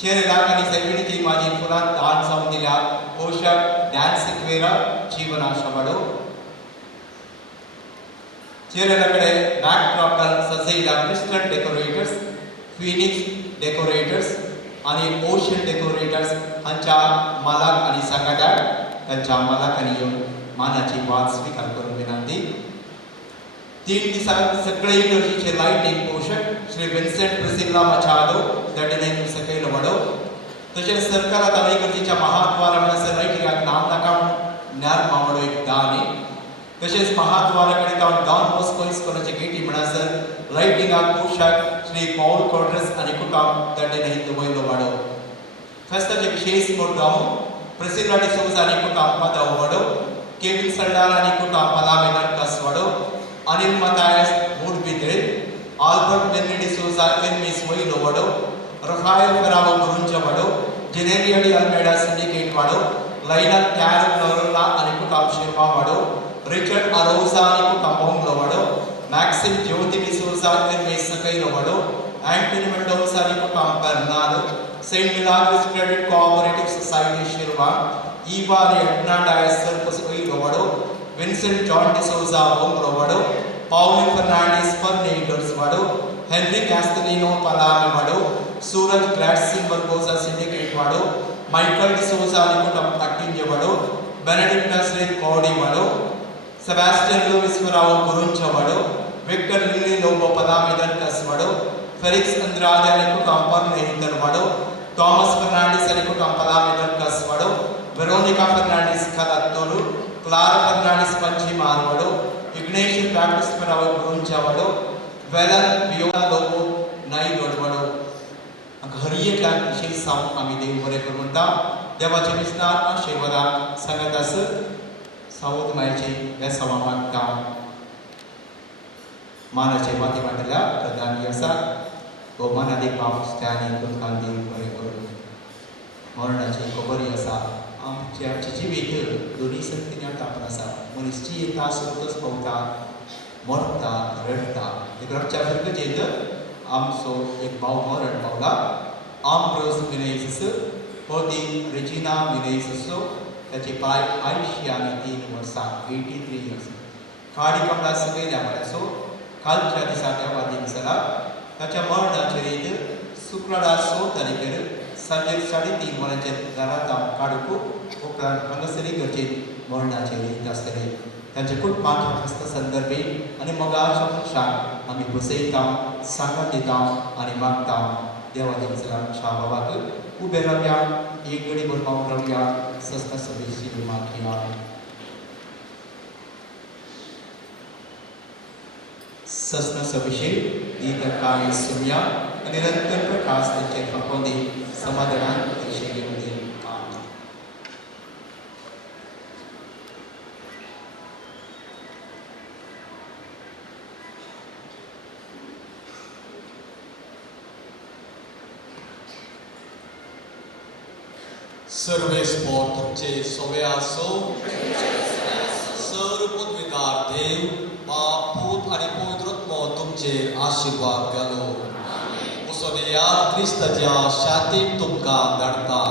चेरेलाक आनी सेल्विनिटी माझी फुलां दान जावन दिल्या पोषक डॅन सिक्वेरा जीवन आशा वाडो. चेरेला कडेन बॅकड्रॉप सजयल्या क्रिस्टल डेकोरेटर्स फिनिक्स डेकोरेटर्स आनी ओशन डेकोरेटर्स हांच्या मालाक आनी सांगाड्याक तांच्या मालाक आनी येवन मानाची वाद स्विकार करून विनंती. 3 दिसांक सगळे इगर्जीचे लायटींग पोषक श्री विन्सेंट प्रिसिल्ला मचादो दडणे सकयल वाडो. तशेंच सरकारात आमी इगर्जीच्या महाद्वारा म्हणसर लायटिंगाक नांव नाका ज्ञान मावडो एक दानी. तशेंच महाद्वारा कडेन जावन डॉन बॉस्को इस्कॉलाचे गेटी म्हणसर लायटिंगाक पोशाक श्री पॉल कॉड्रस आनी कुटुंब दडणे दुबयलो वाडो. फेस्ताचे विशेष मुद्दम प्रिसिल्ला डिसोजा आनी कुटुंब पदाव वाडो. केविन सल्डार आनी कुटुंब पलामेदर कस वाडो. अनिल मतायस मूड भितर आल्बर्ट बेन्नी डिसोजा एर्मिस वयलो वाडो. रफायल फेरावो गुरुंचा वाडो. जेनेरिया डी अल्मेडा सिंडिकेट वाडो. लायना कॅर नोरोला आनी कुटुंब शिर्मा वाडो. रिचर्ड अरोजा आनी कुटुंब बोंगलो वाडो. मैक्सिम ज्योति डिसोजा एर्मिस सकैलो वाडो. एंटनी मेंडोजा आनी कुटुंब Bernardo. Saint Milagres credit cooperative society Shirva. Eva आनी एडना डायस सर्कस वयलो वाडो. विन्सेंट जॉन डिसोजा बोंगलो वाडो. पाउलो फर्नांडिस फर्नेडर्स वाडो. हेनरी कैस्टलिनो पलामे वाडो. सूरज ग्लैडसिन बर्गोजा सिंडिकेट वाडो. माइकल डिसोजा आनी कुटुंब अट्टिंजे वाडो. बेनेडिक्टस रे कॉडी वाडो. सेबास्टियन लुइस फराओ गुरुंचा वाडो. विक्टर लिली लोबो पलामेदर कस वाडो. फेलिक्स अंद्रादे आनी कुटुंब पर्नेहितर वाडो. थॉमस फर्नांडिस आनी कुटुंब पलामेदर कस वाडो. वेरोनिका फर्नांडिस कलात्तोलू. क्लारा फर्नांडिस पंचिमार वाडो. इग्नेशियस बैप्टिस्ट फराओ गुरुंचा वाडो. वेलन वियोला लोबो नाई वाडो. हर एक विशेष सांग आमी देव बरें करूं म्हणटा. देवाचे विस्तार आशिर्वादाक सांगत आस सावध मायेची हे सभा मागता. मानाचे माती वांटल्या प्रधानी आसा व मानादीक बाप स्टॅनी तुमकां देव बरें करूं. मरणाची खबरी आसा आमचे जिवीत दोनी सक्तीन तापन आसा. मनीस जियेता सोतच पावता मरता रडटा. एक रडच्या फिरकत आमचो एक भाव मरण पावला. आम्ब्रोस मिनेसिस हो ती रेजिना मिनेज असो, त्याचे पाय 83 वर्सां 83 इयर्स. काळी कपडा सकयल्या म्हळ्यासो कालच्या दिसा त्या वाडदिवसाला ताच्या मरणाचे रीत शुक्रारा 6 तारखेर सांजे 3:30 वरांचेर घरांत काडूक उपरांत हांगासरी गरजेत मरणाचे रीत आसतले. तांचे कुटुंबाक हस्त संदर्भी आनी मोगाच्या मनशाक आमी बसयता, सांगात दिता आनी मागता. देवा देवचराच्या बाबाक उबे रावया, एक घडी भर पावून रावया, सस्ता सभेची मागया. सस्ता सभेचे दीर्घकाळ सुम्या आणि निरंतर प्रकाश त्यांचे फाकोंदे समाधानान दिशे घेऊन दे. सर्वे स्पोर्ट तुमचे सोवे आसो. सर्व पदवीदार देव बाप पूत आणि पवित्रत्व तुमचे आशीर्वाद घालो. मुसोलियात क्रिस्ताच्या शांतीन तुमकां धाडटा.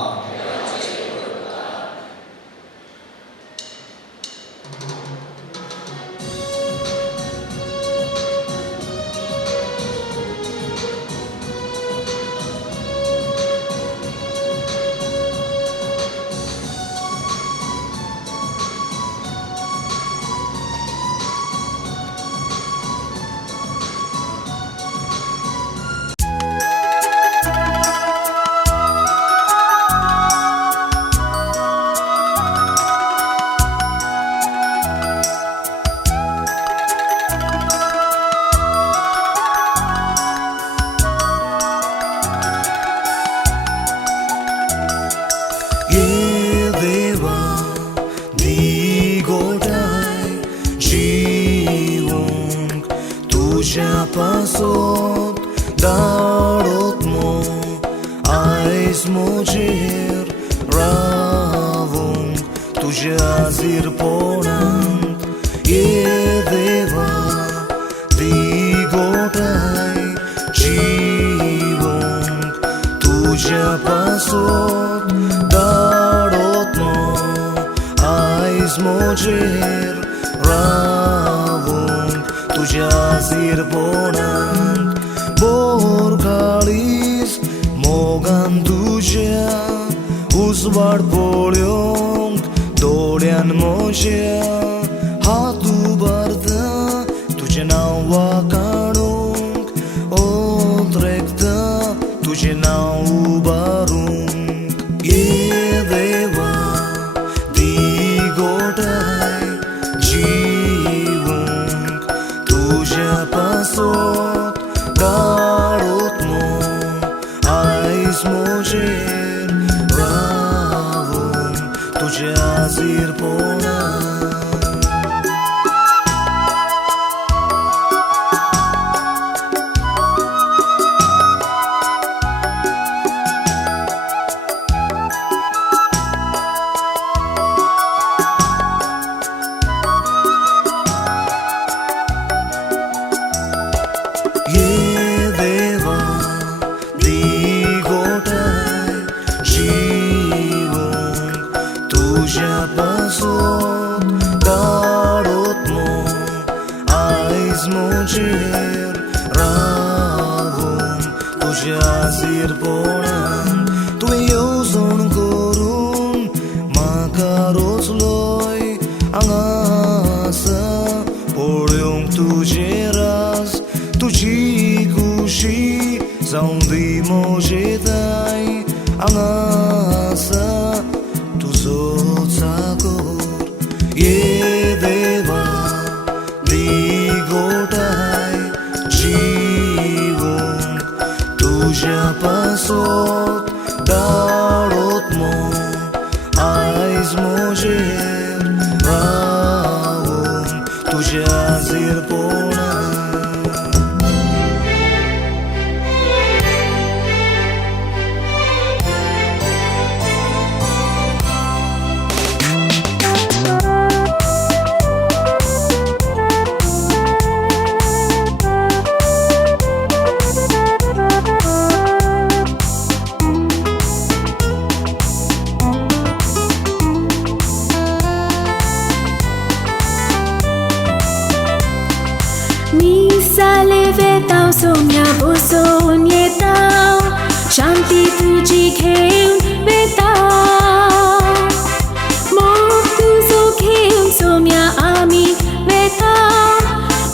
Pasot darot mo ais mojer ravung tujha zir ponant ye deva digotai jivung tujha pasot darot mo ais mojer ravung tujha zir ponant borgalis mogan tujha uzvar polyong dolyan moja hatu barda tujhe nawa kanung otrekta tujhe nau barung ye deva digotai jivung tujha pasot darot mo ais mojer ravung tujha zir ponant. So वेताव Saumya बसोन येताव शांती तुझी घेऊन वेताव मोग तुझो घेऊन सोम्या आमी वेताव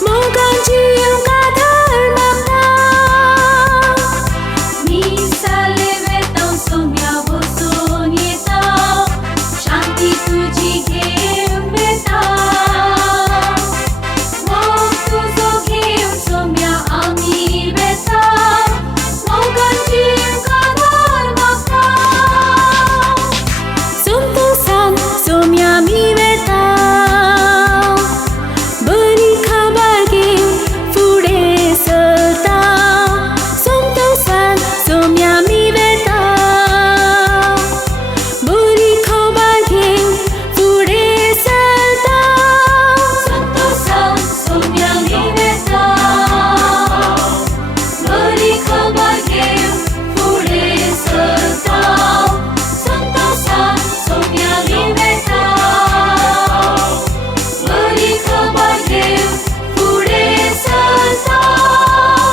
मोगांची काधार मागताव मी साले वेताव सोम्या बसोन येताव शांती तुझी घेऊन वेताव मोग तुझो घेऊन सोम्या आमी वेताव मोगांची काधार मागताव संतोषान सोम्या मी वेताव बरी खबर घेऊन फुडें सरताव संतोषान सोम्या मी वेताव बरी खबर घेऊन फुडें सरताव संतोषान सोम्या मी वेताव बरी खबर घेऊन फुडें सरताव संतोषान सोम्या मी वेताव बरी खबर घेऊन फुडें सरताव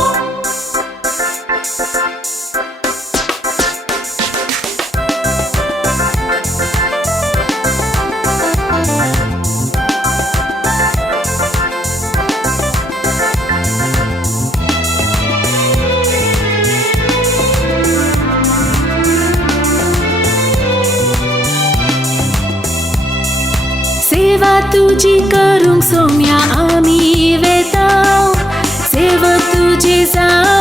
सेवा तुझी करूंक सोम्या आमी वेताव सेवा तुझी जावं